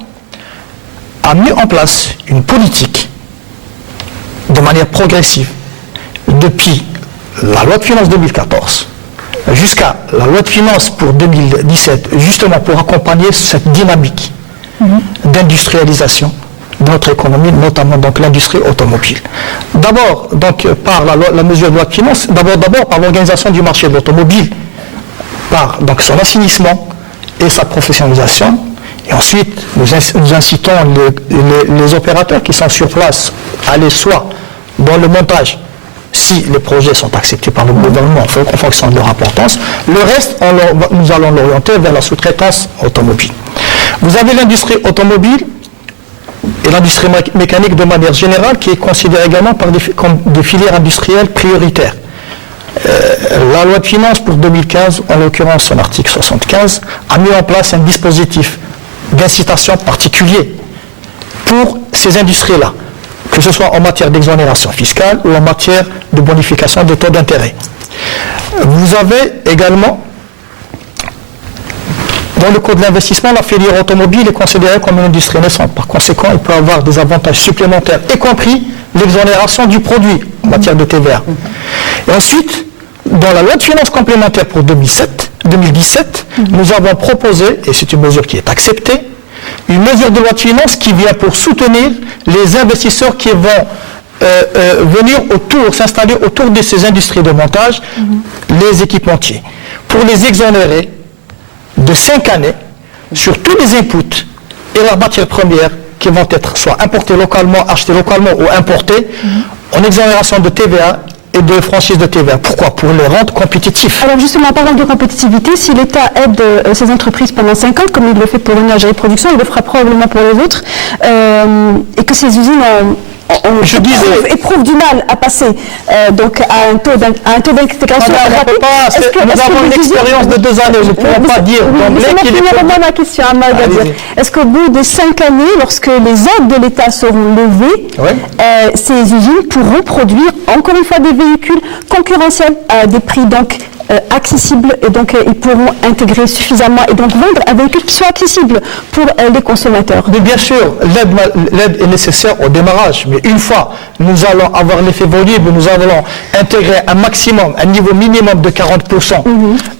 a mis en place une politique de manière progressive depuis la loi de finances 2014 jusqu'à la loi de finances pour 2017, justement pour accompagner cette dynamique d'industrialisation de notre économie, notamment donc l'industrie automobile. D'abord, donc par la mesure de loi de finances, d'abord par l'organisation du marché de l'automobile, par donc son assainissement et sa professionnalisation. Et ensuite, nous incitons les opérateurs qui sont sur place à aller soit dans le montage, si les projets sont acceptés par le gouvernement en fonction de leur importance. Le reste, nous allons l'orienter vers la sous-traitance automobile. Vous avez l'industrie automobile et l'industrie mécanique de manière générale qui est considérée également comme des filières industrielles prioritaires. La loi de finances pour 2015, en l'occurrence son article 75, a mis en place un dispositif d'incitation particulier pour ces industries-là, que ce soit en matière d'exonération fiscale ou en matière de bonification des taux d'intérêt. Vous avez également, dans le code de l'investissement, la filière automobile est considérée comme une industrie naissante. Par conséquent, il peut avoir des avantages supplémentaires, y compris l'exonération du produit en matière de TVA. Et ensuite, dans la loi de finances complémentaire pour 2017, nous avons proposé, et c'est une mesure qui est acceptée, une mesure de loi de finances qui vient pour soutenir les investisseurs qui vont venir s'installer autour de ces industries de montage, les équipementiers, pour les exonérer de 5 années sur tous les inputs et leurs matières premières qui vont être soit importées localement, achetées localement ou importées, en exonération de TVA et de franchise de TVA. Pourquoi ? Pour les rendre compétitifs. Alors justement, en parlant de compétitivité, si l'État aide ces entreprises pendant 5 ans, comme il le fait pour Énergie et Production, il le fera probablement pour les autres, et que ces usines éprouvent du mal à passer donc à un taux d'intégration rapide. Nous avons une expérience de 2 années, je ne pourrais pas dire d'emblée qu'il est... ma question, est-ce qu'au bout de 5 années, lorsque les aides de l'État seront levées, ces usines pourront produire encore une fois des véhicules concurrentiels à des prix donc accessibles, et donc ils pourront intégrer suffisamment et donc vendre un véhicule qui soit accessible pour les consommateurs. Mais bien sûr, l'aide est nécessaire au démarrage, mais une fois nous allons avoir l'effet volume, nous allons intégrer un maximum, un niveau minimum de 40%.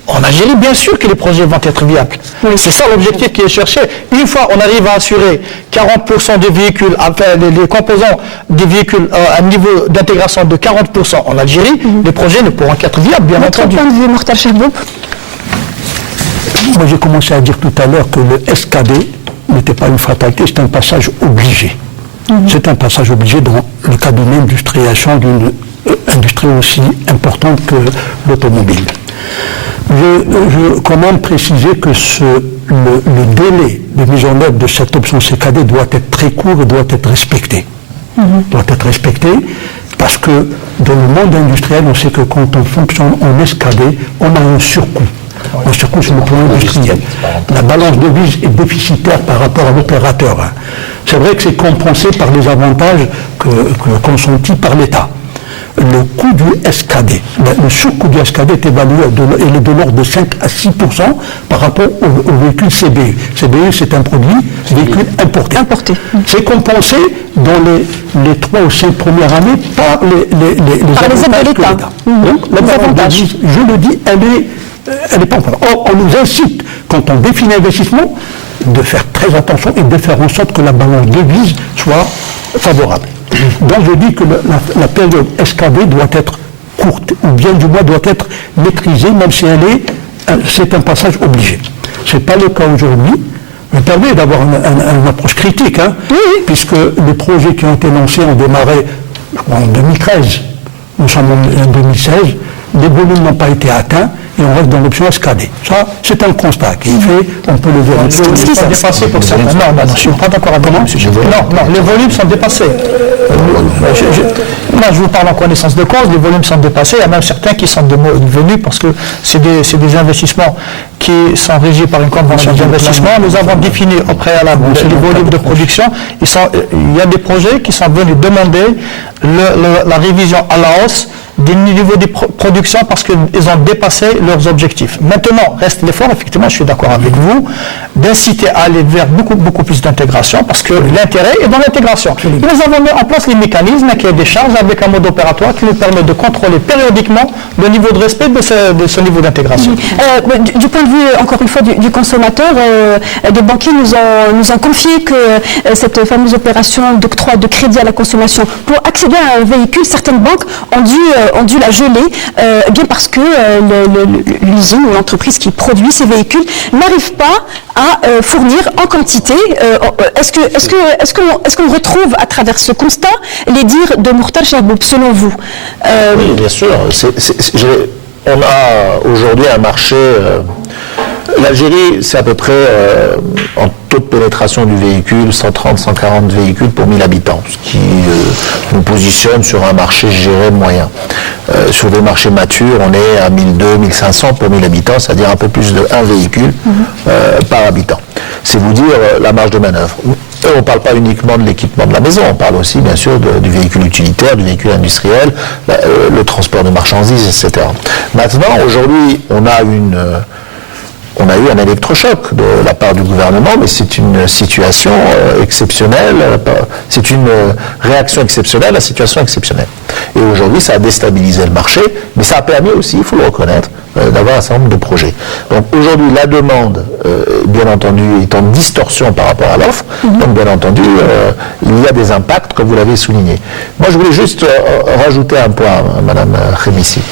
En Algérie, bien sûr que les projets vont être viables. C'est ça l'objectif qui est cherché. Une fois on arrive à assurer 40% des véhicules, enfin les composants des véhicules à un niveau d'intégration de 40% en Algérie, les projets ne pourront qu'être viables, bien entendu. Mokhtar Chehboub. Moi, j'ai commencé à dire tout à l'heure que le SKD n'était pas une fatalité, c'est un passage obligé. C'est un passage obligé dans le cas d'une industrialisation d'une industrie aussi importante que l'automobile. Je quand même préciser que le délai de mise en œuvre de cette option CKD doit être très court et doit être respecté. doit être respecté, parce que dans le monde industriel, on sait que quand on fonctionne en escadé, on a un surcoût. Un surcoût sur le plan industriel. La balance de devise est déficitaire par rapport à l'opérateur. C'est vrai que c'est compensé par les avantages consentis par l'État. Le coût du SKD, le surcoût du SKD est évalué il est de l'ordre de 5 à 6% par rapport au véhicule CBU. CBU, c'est un produit, véhicule importé. C'est compensé dans les 3 ou 5 premières années par les avantages de l'État. Donc, la balance de devise, je le dis, elle est pas en faveur. Or, on nous incite, quand on définit l'investissement, de faire très attention et de faire en sorte que la balance de devise soit favorable. Donc je dis que la période SKD doit être courte, ou bien du moins doit être maîtrisée, même si c'est un passage obligé. Ce n'est pas le cas aujourd'hui. Me permet d'avoir une approche critique, puisque les projets qui ont été lancés ont démarré en 2013. Nous sommes en 2016. Les volumes n'ont pas été atteints et on reste dans l'option SKD. Ça, c'est un constat qui est fait, on peut le vérifier. Les volumes sont dépassés pour certains. Non, je ne suis pas d'accord avec vous. Non, les volumes sont dépassés. Moi, je vous parle en connaissance de cause, les volumes sont dépassés. Il y a même certains qui sont devenus, parce que c'est des investissements qui sont régis par une convention d'investissement. Nous avons défini au préalable les volumes de production. Il y a des projets qui sont venus demander la révision à la hausse des niveaux de production parce qu'ils ont dépassé leurs objectifs. Maintenant, reste l'effort, effectivement, je suis d'accord avec vous, d'inciter à aller vers beaucoup plus d'intégration parce que l'intérêt est dans l'intégration. Et nous avons mis en place les mécanismes qui est des charges avec un mode opératoire qui nous permet de contrôler périodiquement le niveau de respect de ce niveau d'intégration. Du point de vue, encore une fois, du consommateur, des banquiers nous ont confié que cette fameuse opération d'octroi de crédit à la consommation, pour accéder à un véhicule, certaines banques ont dû la geler, bien parce que l'usine ou l'entreprise qui produit ces véhicules n'arrive pas à fournir en quantité. Est-ce qu'on retrouve à travers ce constat les dires de Mokhtar Chehboub, selon vous? Oui, bien sûr. On a aujourd'hui un marché. L'Algérie, c'est à peu près en taux de pénétration du véhicule, 130-140 véhicules pour 1000 habitants, ce qui nous positionne sur un marché géré moyen. Sur des marchés matures, on est à 1200-1500 pour 1000 habitants, c'est-à-dire un peu plus de 1 véhicule par habitant. C'est vous dire la marge de manœuvre. Et on ne parle pas uniquement de l'équipement de la maison, on parle aussi bien sûr du véhicule utilitaire, du véhicule industriel, le transport de marchandises, etc. Maintenant, aujourd'hui, on a eu un électrochoc de la part du gouvernement, mais c'est une situation exceptionnelle, c'est une réaction exceptionnelle à la situation exceptionnelle. Et aujourd'hui, ça a déstabilisé le marché, mais ça a permis aussi, il faut le reconnaître, d'avoir un certain nombre de projets. Donc aujourd'hui, la demande, bien entendu, est en distorsion par rapport à l'offre, donc bien entendu, il y a des impacts, comme vous l'avez souligné. Moi, je voulais juste rajouter un point, Madame Khemissi.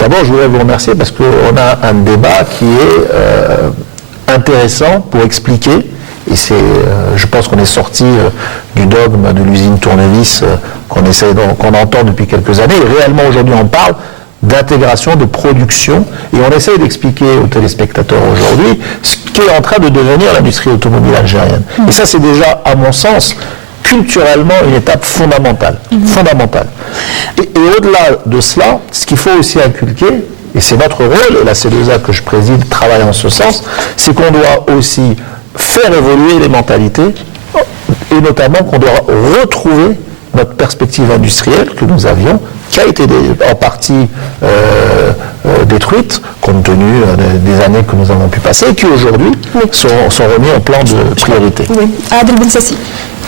D'abord, je voudrais vous remercier parce qu'on a un débat qui est intéressant pour expliquer, et je pense qu'on est sorti du dogme de l'usine tournevis qu'on entend depuis quelques années, et réellement aujourd'hui on parle d'intégration, de production, et on essaye d'expliquer aux téléspectateurs aujourd'hui ce qu'est en train de devenir l'industrie automobile algérienne. Et ça, c'est déjà, à mon sens, culturellement une étape fondamentale. Et au-delà de cela, ce qu'il faut aussi inculquer, et c'est notre rôle, et la C2A que je préside travaille en ce sens, c'est qu'on doit aussi faire évoluer les mentalités, et notamment qu'on doit retrouver notre perspective industrielle que nous avions, qui a été en partie détruite, compte tenu des années que nous avons pu passer, et qui aujourd'hui sont remis en plan de priorité. Oui. Adel Bensassi.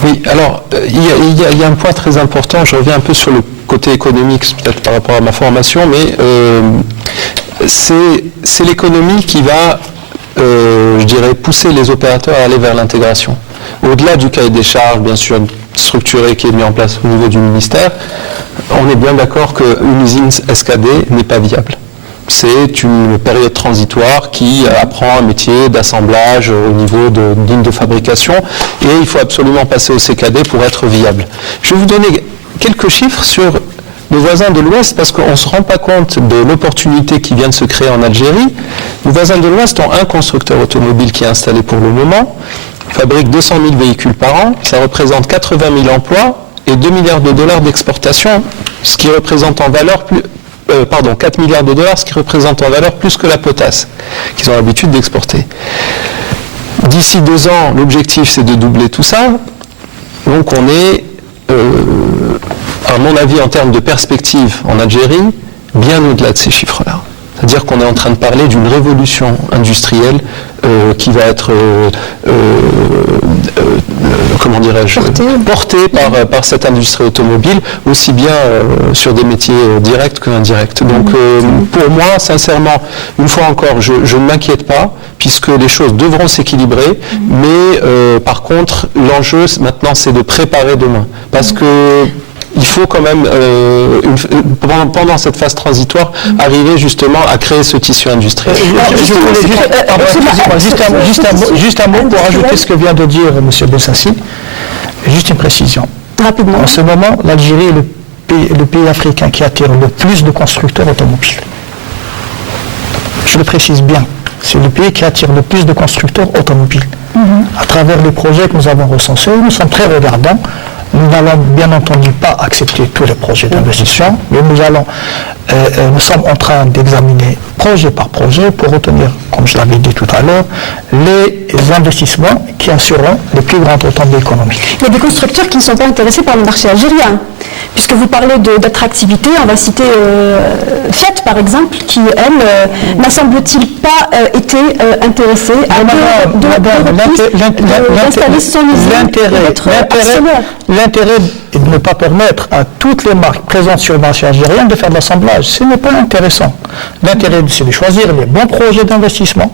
Oui, alors, il y a un point très important, je reviens un peu sur le côté économique, peut-être par rapport à ma formation, mais c'est l'économie qui va, je dirais, pousser les opérateurs à aller vers l'intégration. Au-delà du cahier des charges, bien sûr, structuré qui est mis en place au niveau du ministère, on est bien d'accord qu'une usine SKD n'est pas viable. C'est une période transitoire qui apprend un métier d'assemblage au niveau de ligne de fabrication et il faut absolument passer au CKD pour être viable. Je vais vous donner quelques chiffres sur nos voisins de l'Ouest parce qu'on ne se rend pas compte de l'opportunité qui vient de se créer en Algérie. Nos voisins de l'Ouest ont un constructeur automobile qui est installé pour le moment, fabrique 200 000 véhicules par an, ça représente 80 000 emplois et 2 milliards de dollars d'exportation, ce qui représente en valeur 4 milliards de dollars, ce qui représente en valeur plus que la potasse, qu'ils ont l'habitude d'exporter. D'ici 2 ans, l'objectif c'est de doubler tout ça. Donc on est, à mon avis, en termes de perspective en Algérie, bien au-delà de ces chiffres-là. C'est-à-dire qu'on est en train de parler d'une révolution industrielle qui va être, portée par cette industrie automobile, aussi bien sur des métiers directs que indirects. Donc pour moi, sincèrement, une fois encore, je ne m'inquiète pas, puisque les choses devront s'équilibrer, mais par contre, l'enjeu maintenant, c'est de préparer demain. Parce que il faut quand même, pendant cette phase transitoire, arriver justement à créer ce tissu industriel. Juste un mot pour ajouter ce que vient de dire M. Bessassi. Juste une précision. Rapidement. En ce moment, l'Algérie est le pays africain qui attire le plus de constructeurs automobiles. Je le précise bien. C'est le pays qui attire le plus de constructeurs automobiles. À travers les projets que nous avons recensés, nous sommes très regardants. Nous n'allons bien entendu pas accepter tous les projets d'investissement, mais nous sommes en train d'examiner projet par projet pour retenir, comme je l'avais dit tout à l'heure, les investissements qui assureront les plus grandes retombées économiques. Il y a des constructeurs qui ne sont pas intéressés par le marché algérien. Puisque vous parlez d'attractivité, on va citer Fiat par exemple, qui elle n'a semble-t-il pas été intéressée à d'installer son usine. L'intérêt est de ne pas permettre à toutes les marques présentes sur le marché algérien de faire de l'assemblage. Ce n'est pas intéressant. L'intérêt, c'est de choisir les bons projets d'investissement,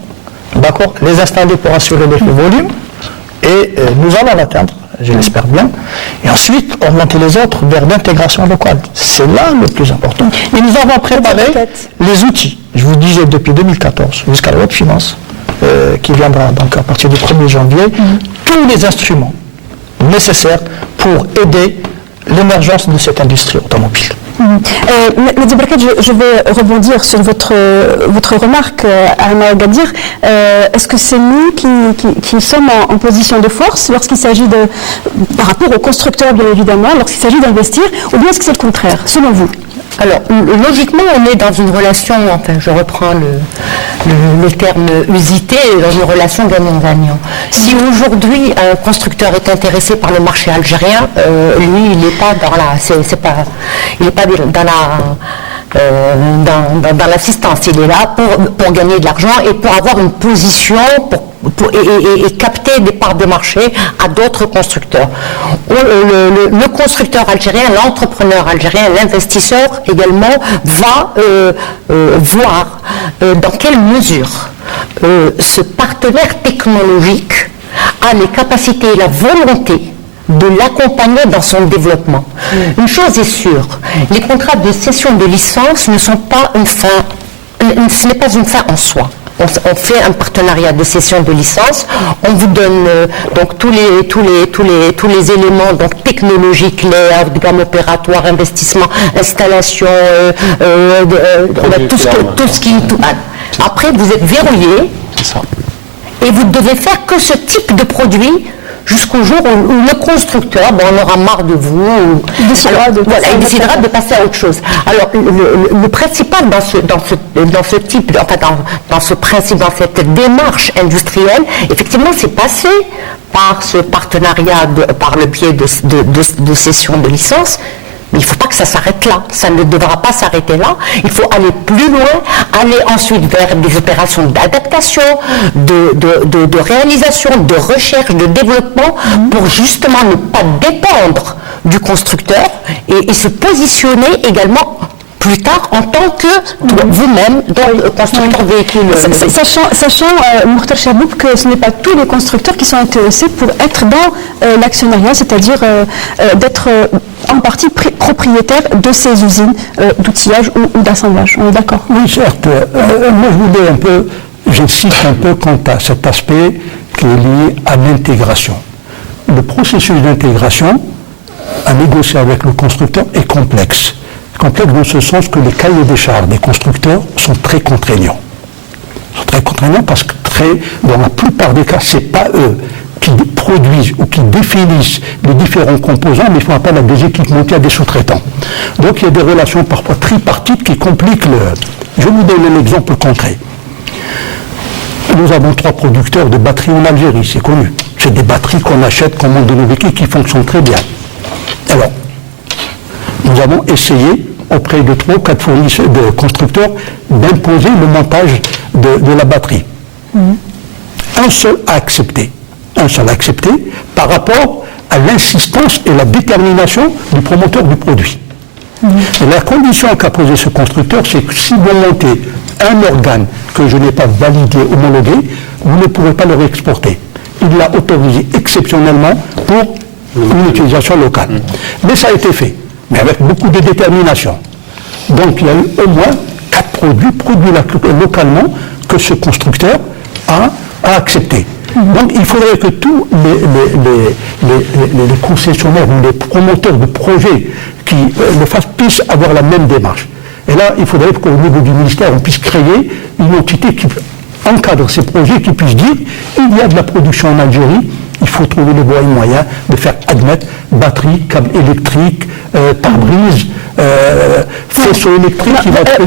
d'accord, les installer pour assurer les volumes, et nous allons l'atteindre, je l'espère bien, et ensuite orienter les autres vers l'intégration locale. C'est là le plus important. Et nous avons préparé les outils. Je vous disais depuis 2014 jusqu'à la loi de finances, qui viendra donc à partir du 1er janvier, tous les instruments nécessaires pour aider l'émergence de cette industrie automobile. Mehdi Barakat, je vais rebondir sur votre remarque à Agadir. Est-ce que c'est nous qui sommes en position de force lorsqu'il s'agit par rapport aux constructeurs bien évidemment, lorsqu'il s'agit d'investir, ou bien est-ce que c'est le contraire, selon vous? Alors, logiquement, on est dans une relation, enfin, je reprends le terme usité, dans une relation gagnant-gagnant. Si aujourd'hui un constructeur est intéressé par le marché algérien, lui, il n'est pas dans l'assistance. Il est là pour gagner de l'argent et pour avoir une position et capter des parts de marché à d'autres constructeurs. Le constructeur algérien, l'entrepreneur algérien, l'investisseur également va voir dans quelle mesure ce partenaire technologique a les capacités et la volonté de l'accompagner dans son développement. Une chose est sûre, les contrats de cession de licence ne sont pas une fin, ce n'est pas une fin en soi. On fait un partenariat de cession de licence, on vous donne donc tous les éléments donc technologiques, les gamme opératoire, investissement, installation, après vous êtes verrouillé et vous ne devez faire que ce type de produit jusqu'au jour où le constructeur, on aura marre de vous, il décidera de passer à autre chose. Alors, le principal dans ce type, enfin dans ce principe, dans cette démarche industrielle, effectivement, c'est passé par ce partenariat, par le biais de cession de licence. Mais il ne faut pas que ça s'arrête là, ça ne devra pas s'arrêter là, il faut aller plus loin, aller ensuite vers des opérations d'adaptation, de réalisation, de recherche, de développement, pour justement ne pas dépendre du constructeur et se positionner également plus tard en tant que vous-même constructeur de véhicules. Sachant Mokhtar Chaboub, que ce n'est pas tous les constructeurs qui sont intéressés pour être dans l'actionnariat, c'est-à-dire d'être en partie propriétaire de ces usines d'outillage ou d'assemblage. On est d'accord? Oui, certes. Moi, j'insiste un peu quant à cet aspect qui est lié à l'intégration. Le processus d'intégration à négocier avec le constructeur est complexe. Complexe dans ce sens que les cahiers des charges des constructeurs sont très contraignants. Ils sont très contraignants parce que dans la plupart des cas, ce n'est pas eux qui produisent ou qui définissent les différents composants, mais ils font appel à des équipementiers, à des sous-traitants. Donc il y a des relations parfois tripartites qui compliquent le... Je vous donne un exemple concret. Nous avons 3 producteurs de batteries en Algérie, c'est connu. C'est des batteries qu'on achète, qu'on monte de nos véhicules, qui fonctionnent très bien. Alors, nous avons essayé, auprès de 3 ou 4 fournisseurs, de constructeurs, d'imposer le montage de la batterie. Un seul a accepté. Un seul a accepté par rapport à l'insistance et la détermination du promoteur du produit. Et la condition qu'a posée ce constructeur, c'est que si vous montez un organe que je n'ai pas validé, homologué, vous ne pourrez pas le réexporter. Il l'a autorisé exceptionnellement pour une utilisation locale. Mais ça a été fait, mais avec beaucoup de détermination. Donc il y a eu au moins 4 produits produits localement que ce constructeur a accepté. Donc il faudrait que tous les concessionnaires ou les promoteurs de projets qui le fassent puissent avoir la même démarche. Et là, il faudrait qu'au niveau du ministère, on puisse créer une entité qui encadre ces projets, qui puisse dire il y a de la production en Algérie, il faut trouver les voies et moyens de faire admettre batterie, câble électrique, pare-brise, faisceau électrique qui va être...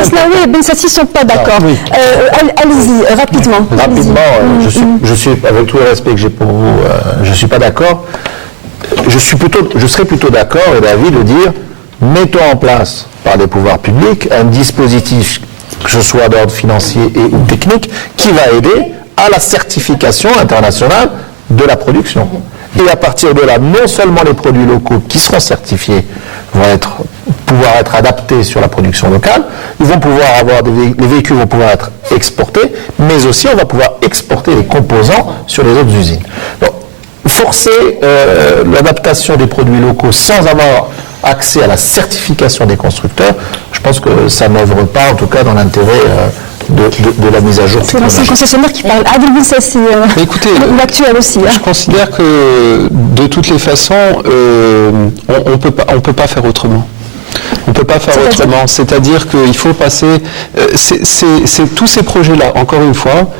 Hasnaoui et Ben Sassi ne sont pas d'accord. Oui. Allez-y, rapidement. Rapidement, je suis, avec tout le respect que j'ai pour vous, je ne suis pas d'accord. Je serais plutôt d'accord et d'avis de dire mettons en place par les pouvoirs publics un dispositif, que ce soit d'ordre financier ou technique, qui va aider à la certification internationale de la production. Et à partir de là, non seulement les produits locaux qui seront certifiés vont pouvoir être adaptés sur la production locale, ils vont pouvoir avoir les véhicules vont pouvoir être exportés, mais aussi on va pouvoir exporter les composants sur les autres usines. Donc, forcer l'adaptation des produits locaux sans avoir accès à la certification des constructeurs, je pense que ça n'œuvre pas, en tout cas dans l'intérêt de la mise à jour. C'est l'ancien concessionnaire qui parle. Adil Ben Sassi, écoutez, l'actuel aussi. Je considère que de toutes les façons, on peut pas faire autrement. On ne peut pas faire autrement. C'est-à-dire qu'il faut passer... tous ces projets-là, encore une fois,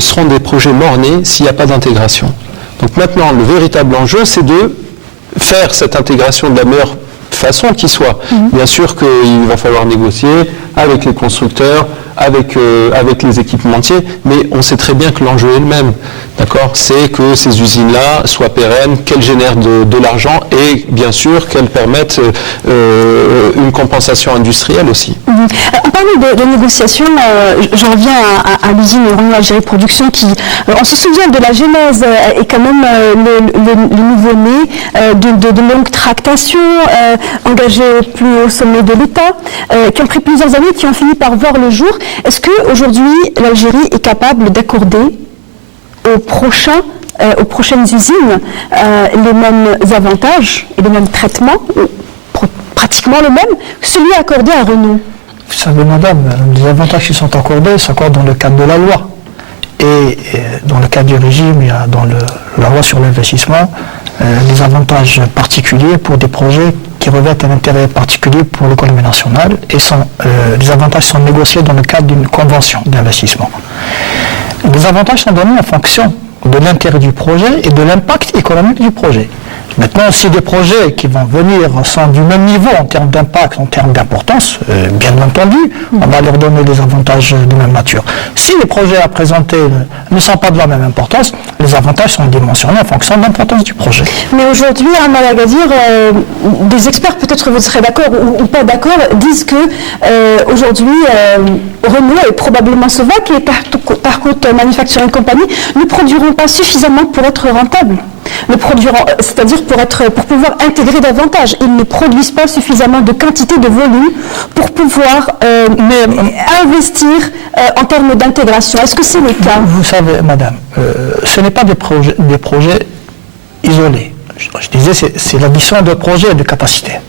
seront des projets mort-nés s'il n'y a pas d'intégration. Donc maintenant, le véritable enjeu, c'est de faire cette intégration de la meilleure façon qui soit. Bien sûr qu'il va falloir négocier avec les constructeurs, avec les équipementiers, mais on sait très bien que l'enjeu est le même. D'accord ? C'est que ces usines-là soient pérennes, qu'elles génèrent de l'argent et bien sûr qu'elles permettent une compensation industrielle aussi. En parlant de négociations, j'en reviens à l'usine Renault Algérie Production qui, on se souvient de la genèse et quand même le nouveau-né de longues tractations engagées plus au sommet de l'État, qui ont pris plusieurs années, qui ont fini par voir le jour. Est-ce qu'aujourd'hui l'Algérie est capable d'accorder aux prochaines usines les mêmes avantages et les mêmes traitements, pratiquement le même, celui accordé à Renault? Vous savez, madame, les avantages qui sont accordés s'accordent dans le cadre de la loi. Et dans le cadre du régime, il y a dans la loi sur l'investissement des avantages particuliers pour des projets qui revêtent un intérêt particulier pour l'économie nationale et les avantages sont négociés dans le cadre d'une convention d'investissement. Les avantages sont donnés en fonction de l'intérêt du projet et de l'impact économique du projet. Maintenant, si des projets qui vont venir sont du même niveau en termes d'impact, en termes d'importance, bien entendu, on va leur donner des avantages de même nature. Si les projets à présenter ne sont pas de la même importance, les avantages sont dimensionnés en fonction de l'importance du projet. Mais aujourd'hui, à Malagadir, des experts, peut-être vous serez d'accord ou pas d'accord, disent que aujourd'hui, Renault et probablement Sovac et Tarkut Manufacturing Company ne produiront pas suffisamment pour être rentables. C'est-à-dire pour pouvoir intégrer davantage. Ils ne produisent pas suffisamment de quantité, de volume pour pouvoir investir en termes d'intégration. Est-ce que c'est le cas? Vous savez, madame, ce n'est pas des projets isolés. Je disais, c'est l'addition de projets et de capacités.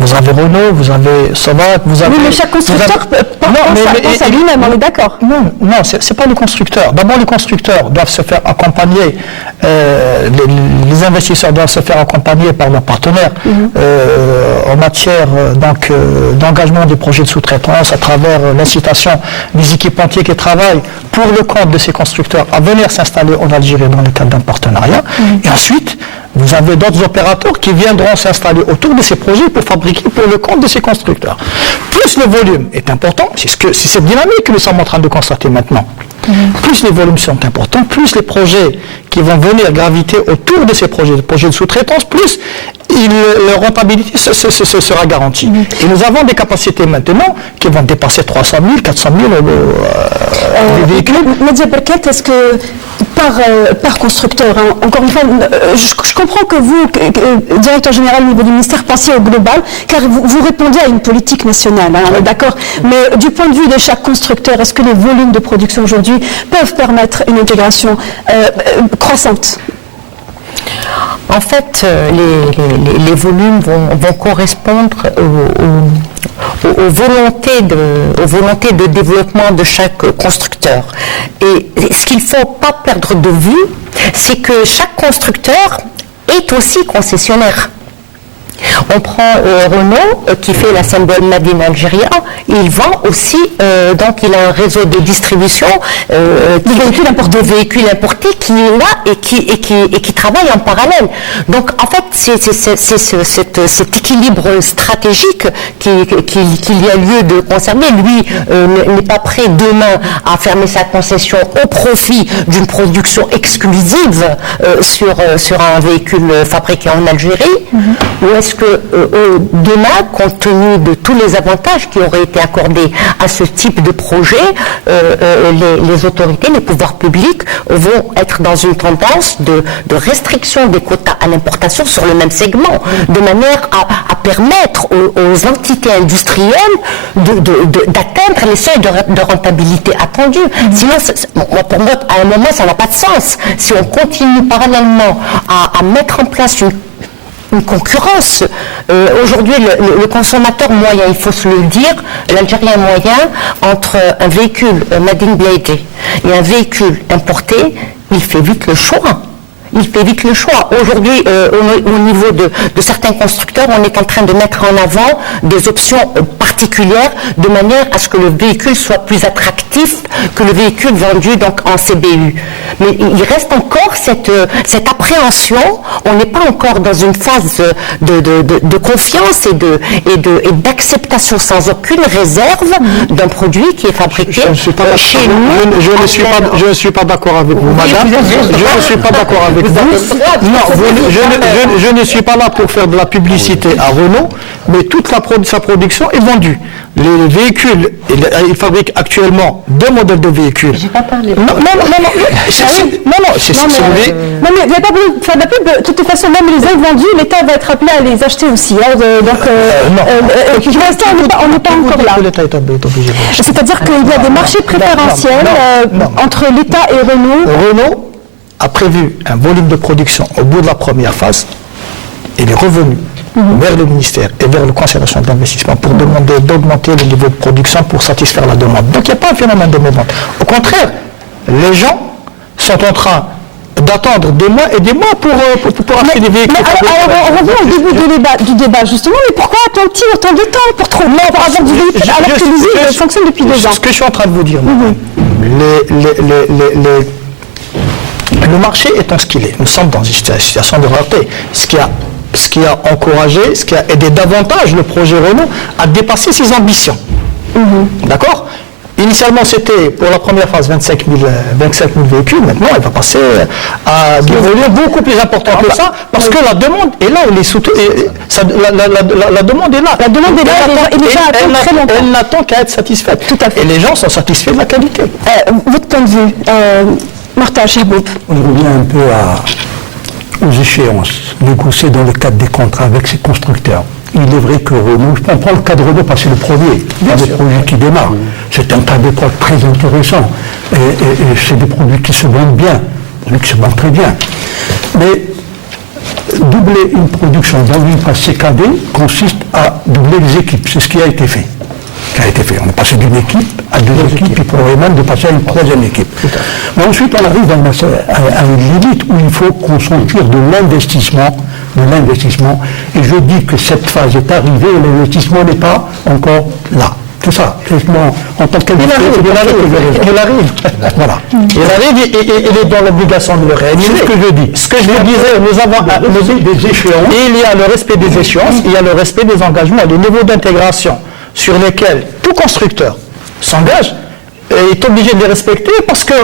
Vous avez Renault, vous avez Sovac, vous avez... Oui, mais chaque constructeur pense à lui-même, on est d'accord. Non, c'est pas le constructeur. D'abord, les constructeurs doivent se faire accompagner, les investisseurs doivent se faire accompagner par leurs partenaires en matière d'engagement des projets de sous-traitance à travers l'incitation des équipementiers qui travaillent pour le compte de ces constructeurs à venir s'installer en Algérie dans le cadre d'un partenariat. Et ensuite, vous avez d'autres opérateurs qui viendront s'installer autour de ces projets pour fabriquer pour le compte de ces constructeurs. Plus le volume est important, c'est cette dynamique que nous sommes en train de constater maintenant. Plus les volumes sont importants, plus les projets qui vont venir graviter autour de ces projets de sous-traitance, plus leur rentabilité sera garantie. Et nous avons des capacités maintenant qui vont dépasser 300 000, 400 000 véhicules. Nadia Berkait, est-ce que par constructeur, hein, encore une fois, je comprends que vous, directeur général au niveau du ministère, pensiez au global, car vous répondez à une politique nationale, hein, on est d'accord. Mais du point de vue de chaque constructeur, est-ce que les volumes de production aujourd'hui peuvent permettre une intégration croissante? En fait, les volumes vont correspondre aux volontés de développement de chaque constructeur. Et ce qu'il ne faut pas perdre de vue, c'est que chaque constructeur est aussi concessionnaire. On prend Renault qui fait la symbole Made in Algeria, il vend aussi, donc il a un réseau de distribution de véhicules importés qui est là et qui travaille en parallèle. Donc en fait c'est cet équilibre stratégique qu'il y a lieu de conserver. Lui n'est pas prêt demain à fermer sa concession au profit d'une production exclusive sur un véhicule fabriqué en Algérie. Ou est-ce que demain, compte tenu de tous les avantages qui auraient été accordés à ce type de projet, les autorités, les pouvoirs publics vont être dans une tendance de restriction des quotas à l'importation sur le même segment, de manière à permettre aux entités industrielles d'atteindre les seuils de rentabilité attendus. Sinon, pour moi, à un moment, ça n'a pas de sens. Si on continue parallèlement à mettre en place une concurrence. Aujourd'hui, le consommateur moyen, il faut se le dire, l'Algérien moyen, entre un véhicule Made in Blade et un véhicule importé, il fait vite le choix. Aujourd'hui, au niveau de certains constructeurs, on est en train de mettre en avant des options particulières de manière à ce que le véhicule soit plus attractif que le véhicule vendu donc en CBU. Mais il reste encore cette appréhension. On n'est pas encore dans une phase de confiance et d'acceptation sans aucune réserve d'un produit qui est fabriqué chez nous. Je ne suis pas d'accord avec vous, madame. Je ne suis pas d'accord avec vous. Non, je ne suis pas là pour faire de la publicité à Renault, mais toute sa production est vendue. Les véhicules, il fabrique actuellement 2 modèles de véhicules. J'ai pas parlé. Non, c'est Non, mais il n'y a pas besoin de faire de la pub. De toute façon, même les aides vendues, l'État va être appelé à les acheter aussi. Hein, pour l'instant, on n'est pas encore là. C'est-à-dire qu'il y a des marchés préférentiels entre l'État et Renault. Renault a prévu un volume de production au bout de la première phase. Il est revenu vers le ministère et vers le Conseil national d'investissement pour demander d'augmenter le niveau de production pour satisfaire la demande. Donc il n'y a pas un phénomène de mouvement. Au contraire, les gens sont en train d'attendre des mois et des mois pour acheter des véhicules. Alors, on revient au début du débat, justement, mais pourquoi attend-il autant de temps pour avoir du véhicule alors que l'usine fonctionne depuis 2 ans? Ce que je suis en train de vous dire, le marché étant ce qu'il est, nous sommes dans une situation de rareté. Ce qui a encouragé, ce qui a aidé davantage le projet Renault à dépasser ses ambitions. D'accord? Initialement, c'était pour la première phase 25 000 véhicules. Maintenant, elle va passer à des volumes beaucoup plus importants que ça, parce que la demande est là, la demande est là. La demande est là, elle n'attend qu'à être satisfaite. Tout à fait. Et les gens sont satisfaits de la qualité. Votre point de vue, Mortal Cherboub. On revient un peu aux échéances négociées dans le cadre des contrats avec ces constructeurs. Il est vrai que Renault, je prends le cas de Renault parce que c'est le premier, il y a des projets qui démarrent. C'est un cas d'école très intéressant et c'est des produits qui se vendent bien, qui se vendent très bien. Mais doubler une production dans une phase CKD consiste à doubler les équipes. C'est ce qui a été fait. On est passé d'une équipe à deux équipes, puis probablement de passer à une troisième équipe. Mais ensuite, on arrive à une limite où il faut qu'on s'entoure de l'investissement. Et je dis que cette phase est arrivée et l'investissement n'est pas encore là. C'est ça. En tant qu'investisseur, Il arrive. Voilà. Il arrive et il est dans l'obligation de le réaliser. C'est ce que je dis. Ce que je vous disais, nous avons des échéances. Et il y a le respect des échéances, il y a le respect des engagements, les niveaux d'intégration sur lesquels tout constructeur s'engage est obligé de les respecter parce que,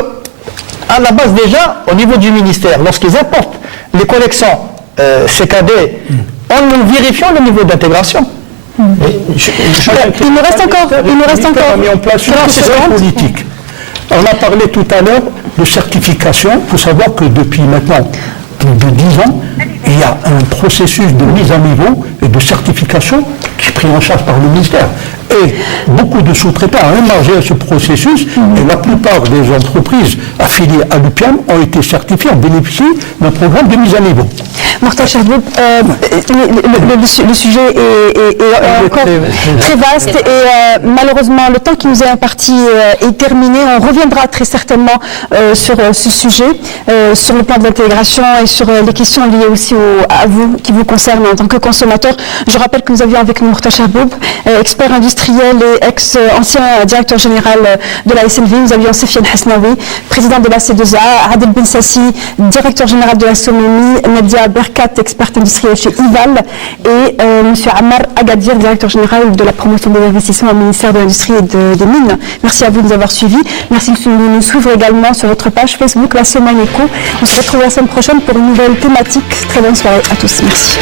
à la base déjà, au niveau du ministère, lorsqu'ils apportent les collections CKD, en vérifiant le niveau d'intégration. Il nous reste encore. Mis en place une procédure politique. On a parlé tout à l'heure de certification. Il faut savoir que depuis maintenant plus de 10 ans, il y a un processus de mise à niveau et de certification qui est pris en charge par le ministère. Et beaucoup de sous-traitants ont émargé à ce processus et la plupart des entreprises affiliées à l'UPIAM ont été certifiées, ont bénéficié d'un programme de mise à niveau. Mokhtar Chehboub, le sujet est encore très vaste et malheureusement le temps qui nous est imparti est terminé. On reviendra très certainement sur ce sujet, sur le plan de l'intégration et sur les questions liées aussi à vous, qui vous concernent en tant que consommateur. Je rappelle que nous avions avec nous Mokhtar Chehboub, expert industriel et ancien directeur général de la SNV. Nous avions Sofiane Hasnaoui, président de la C2A, Adel Bensassi, directeur général de la SOMEMI, Nadia Berkat, experte industrielle chez IVAL, et M. Ammar Agadir, directeur général de la promotion des investissements au ministère de l'Industrie et des Mines. Merci à vous de nous avoir suivis. Merci de nous suivre également sur notre page Facebook, La Semaine Éco. On se retrouve la semaine prochaine pour une nouvelle thématique. Très bonne soirée à tous. Merci.